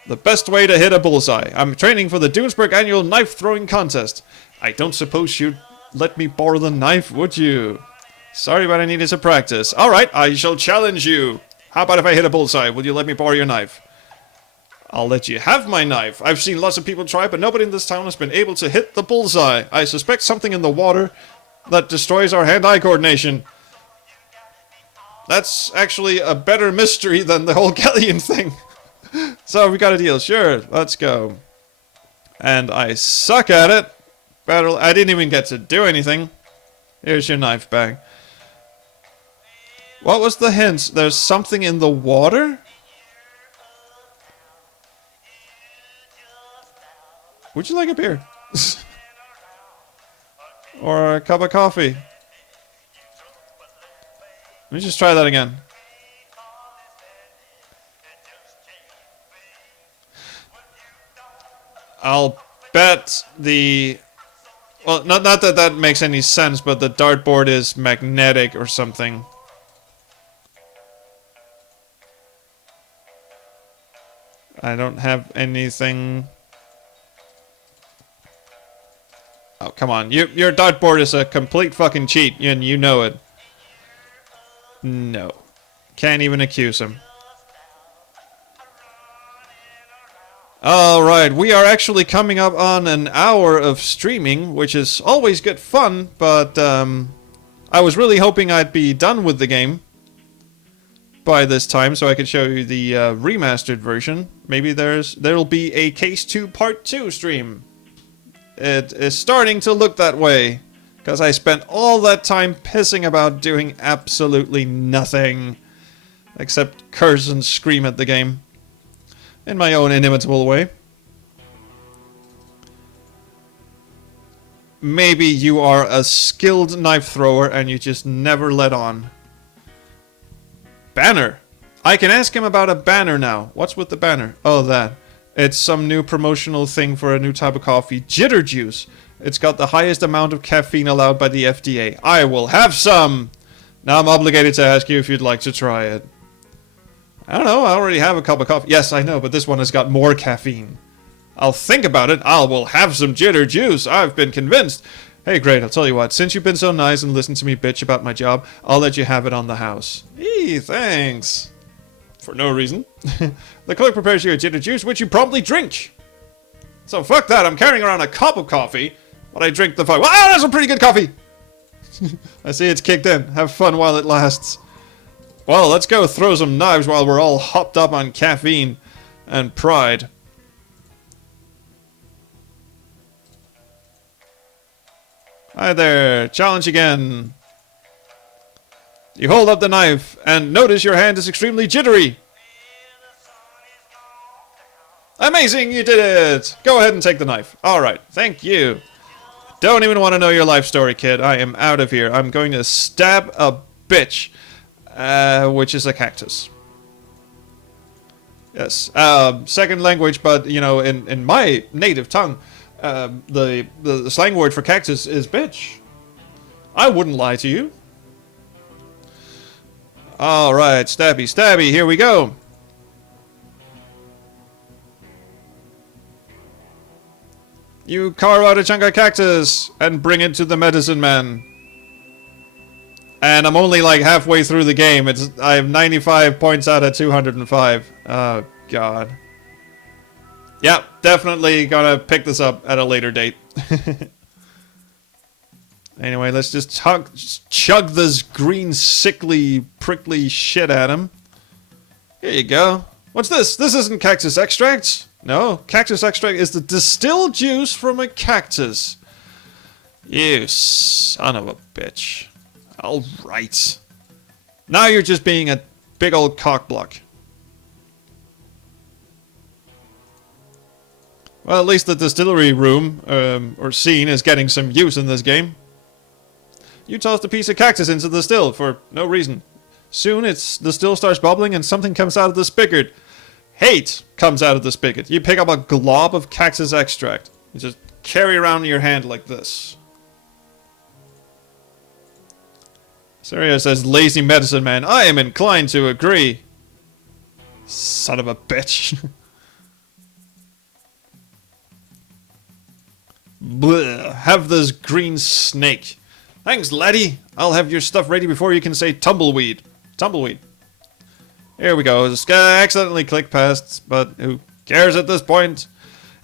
The best way to hit a bullseye. I'm training for the Dunesburg annual knife throwing contest. I don't suppose you'd let me borrow the knife, would you? Sorry, but I needed to practice. Alright, I shall challenge you. How about if I hit a bullseye? Will you let me borrow your knife? I'll let you have my knife. I've seen lots of people try, but nobody in this town has been able to hit the bullseye. I suspect something in the water that destroys our hand-eye coordination. That's actually a better mystery than the whole Galleon thing. So, we got a deal. Sure, let's go. And I suck at it. I didn't even get to do anything. Here's your knife bag. What was the hint? There's something in the water? Would you like a beer? Or a cup of coffee? Let me just try that again. I'll bet the... Well, not that that makes any sense, but the dartboard is magnetic or something. I don't have anything... Oh, come on. Your dartboard is a complete fucking cheat, and you know it. No. Can't even accuse him. Alright, we are actually coming up on an hour of streaming, which is always good fun, but I I was really hoping I'd be done with the game by this time, so I could show you the remastered version. Maybe there'll be a Case 2 Part 2 stream. It is starting to look that way, because I spent all that time pissing about doing absolutely nothing, except curse and scream at the game, in my own inimitable way. Maybe you are a skilled knife thrower and you just never let on. Banner. I can ask him about a banner now. What's with the banner? Oh, that. It's some new promotional thing for a new type of coffee. Jitter juice. It's got the highest amount of caffeine allowed by the FDA. I will have some! Now I'm obligated to ask you if you'd like to try it. I don't know, I already have a cup of coffee. Yes, I know, but this one has got more caffeine. I'll think about it. I will have some jitter juice. I've been convinced. Hey, great, I'll tell you what. Since you've been so nice and listened to me bitch about my job, I'll let you have it on the house. Eee, thanks. For no reason. The clerk prepares you a jitter juice, which you promptly drink. So fuck that, I'm carrying around a cup of coffee, but I drink the fuck. Wow, that's a pretty good coffee! I see it's kicked in. Have fun while it lasts. Well, let's go throw some knives while we're all hopped up on caffeine and pride. Hi there, challenge again. You hold up the knife, and notice your hand is extremely jittery. Amazing, you did it! Go ahead and take the knife. Alright, thank you. Don't even want to know your life story, kid. I am out of here. I'm going to stab a bitch, which is a cactus. Yes, second language, but, you know, in my native tongue, the slang word for cactus is bitch. I wouldn't lie to you. Alright, stabby, stabby, here we go. You carve out a chunk of cactus and bring it to the medicine man. And I'm only like halfway through the game. I have 95 points out of 205. Oh, God. Yep, definitely gonna pick this up at a later date. Anyway, let's just chug this green, sickly, prickly shit at him. Here you go. What's this? This isn't cactus extract. No, cactus extract is the distilled juice from a cactus. You son of a bitch. Alright. Now you're just being a big old cockblock. Well, at least the distillery room, or scene, is getting some use in this game. You tossed a piece of cactus into the still for no reason. Soon the still starts bubbling and something comes out of the spigot. Hate comes out of the spigot. You pick up a glob of cactus extract. You just carry around in your hand like this. Saria says, lazy medicine man. I am inclined to agree. Son of a bitch. Blech, have this green snake. Thanks, laddie. I'll have your stuff ready before you can say tumbleweed. Tumbleweed. Here we go. This guy accidentally clicked past, but who cares at this point?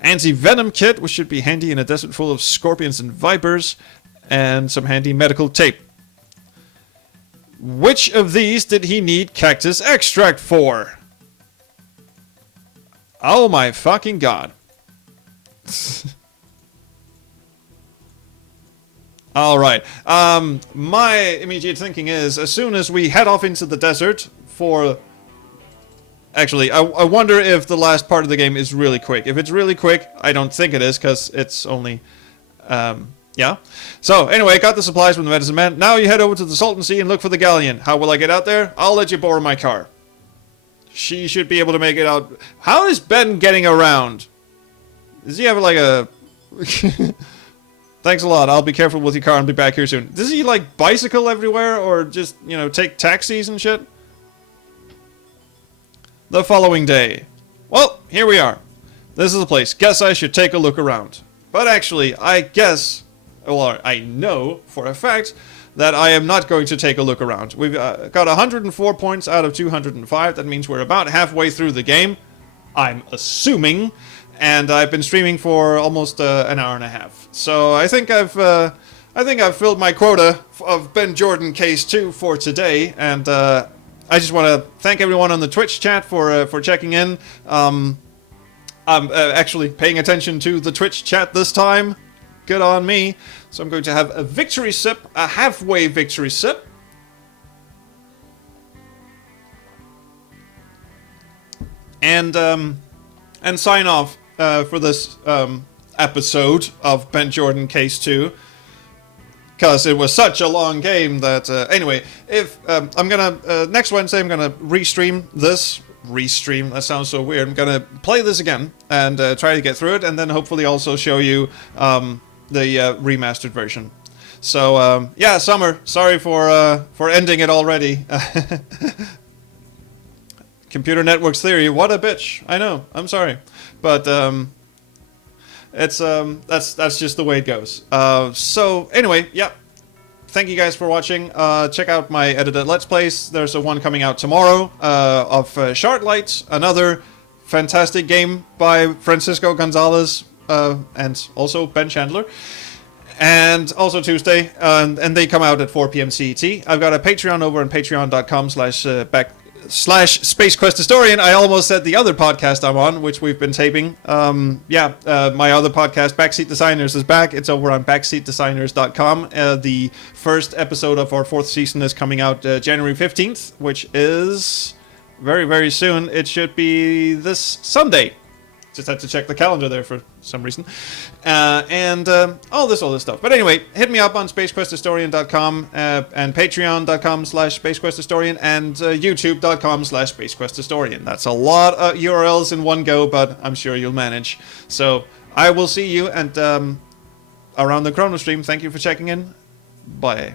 Anti-venom kit, which should be handy in a desert full of scorpions and vipers, and some handy medical tape. Which of these did he need cactus extract for? Oh my fucking god. Alright, my immediate thinking is, as soon as we head off into the desert for... Actually, I wonder if the last part of the game is really quick. If it's really quick, I don't think it is, because it's only... yeah. So, anyway, got the supplies from the medicine man. Now you head over to the Salton Sea and look for the galleon. How will I get out there? I'll let you borrow my car. She should be able to make it out. How is Ben getting around? Does he have, like, a... Thanks a lot. I'll be careful with your car and be back here soon. Does he, like, bicycle everywhere or just, you know, take taxis and shit? The following day. Well, here we are. This is the place. Guess I should take a look around. But actually, I guess, well, I know for a fact that I am not going to take a look around. We've got 104 points out of 205. That means we're about halfway through the game. I'm assuming. And I've been streaming for almost an hour and a half. So I think I've I think I've filled my quota of Ben Jordan Case 2 for today, and I just want to thank everyone on the Twitch chat for checking in. I'm actually paying attention to the Twitch chat this time. Good on me. So I'm going to have a victory sip, a halfway victory sip. And sign off for this episode of Ben Jordan Case 2. Because it was such a long game that... anyway, if I'm going to... next Wednesday, I'm going to restream this. Restream, that sounds so weird. I'm going to play this again and try to get through it. And then hopefully also show you the remastered version. So, yeah, Summer, sorry for ending it already. Computer Networks Theory, what a bitch. I know, I'm sorry. But, it's that's just the way it goes. So anyway, yeah. Thank you guys for watching. Check out my edited Let's Plays. There's a one coming out tomorrow of Shardlight, another fantastic game by Francisco Gonzalez and also Ben Chandler. And also Tuesday, and they come out at 4 p.m. CET. I've got a Patreon over on patreon.com/Space Quest Historian. I almost said the other podcast I'm on, which we've been taping. My other podcast, Backseat Designers, is back. It's over on backseatdesigners.com. The first episode of our 4th season is coming out January 15th, which is very, very soon. It should be this Sunday. Just had to check the calendar there for some reason. And all this stuff. But anyway, hit me up on spacequesthistorian.com and patreon.com/spacequesthistorian and youtube.com/spacequesthistorian. That's a lot of URLs in one go, but I'm sure you'll manage. So I will see you and around the Chrono Stream. Thank you for checking in. Bye.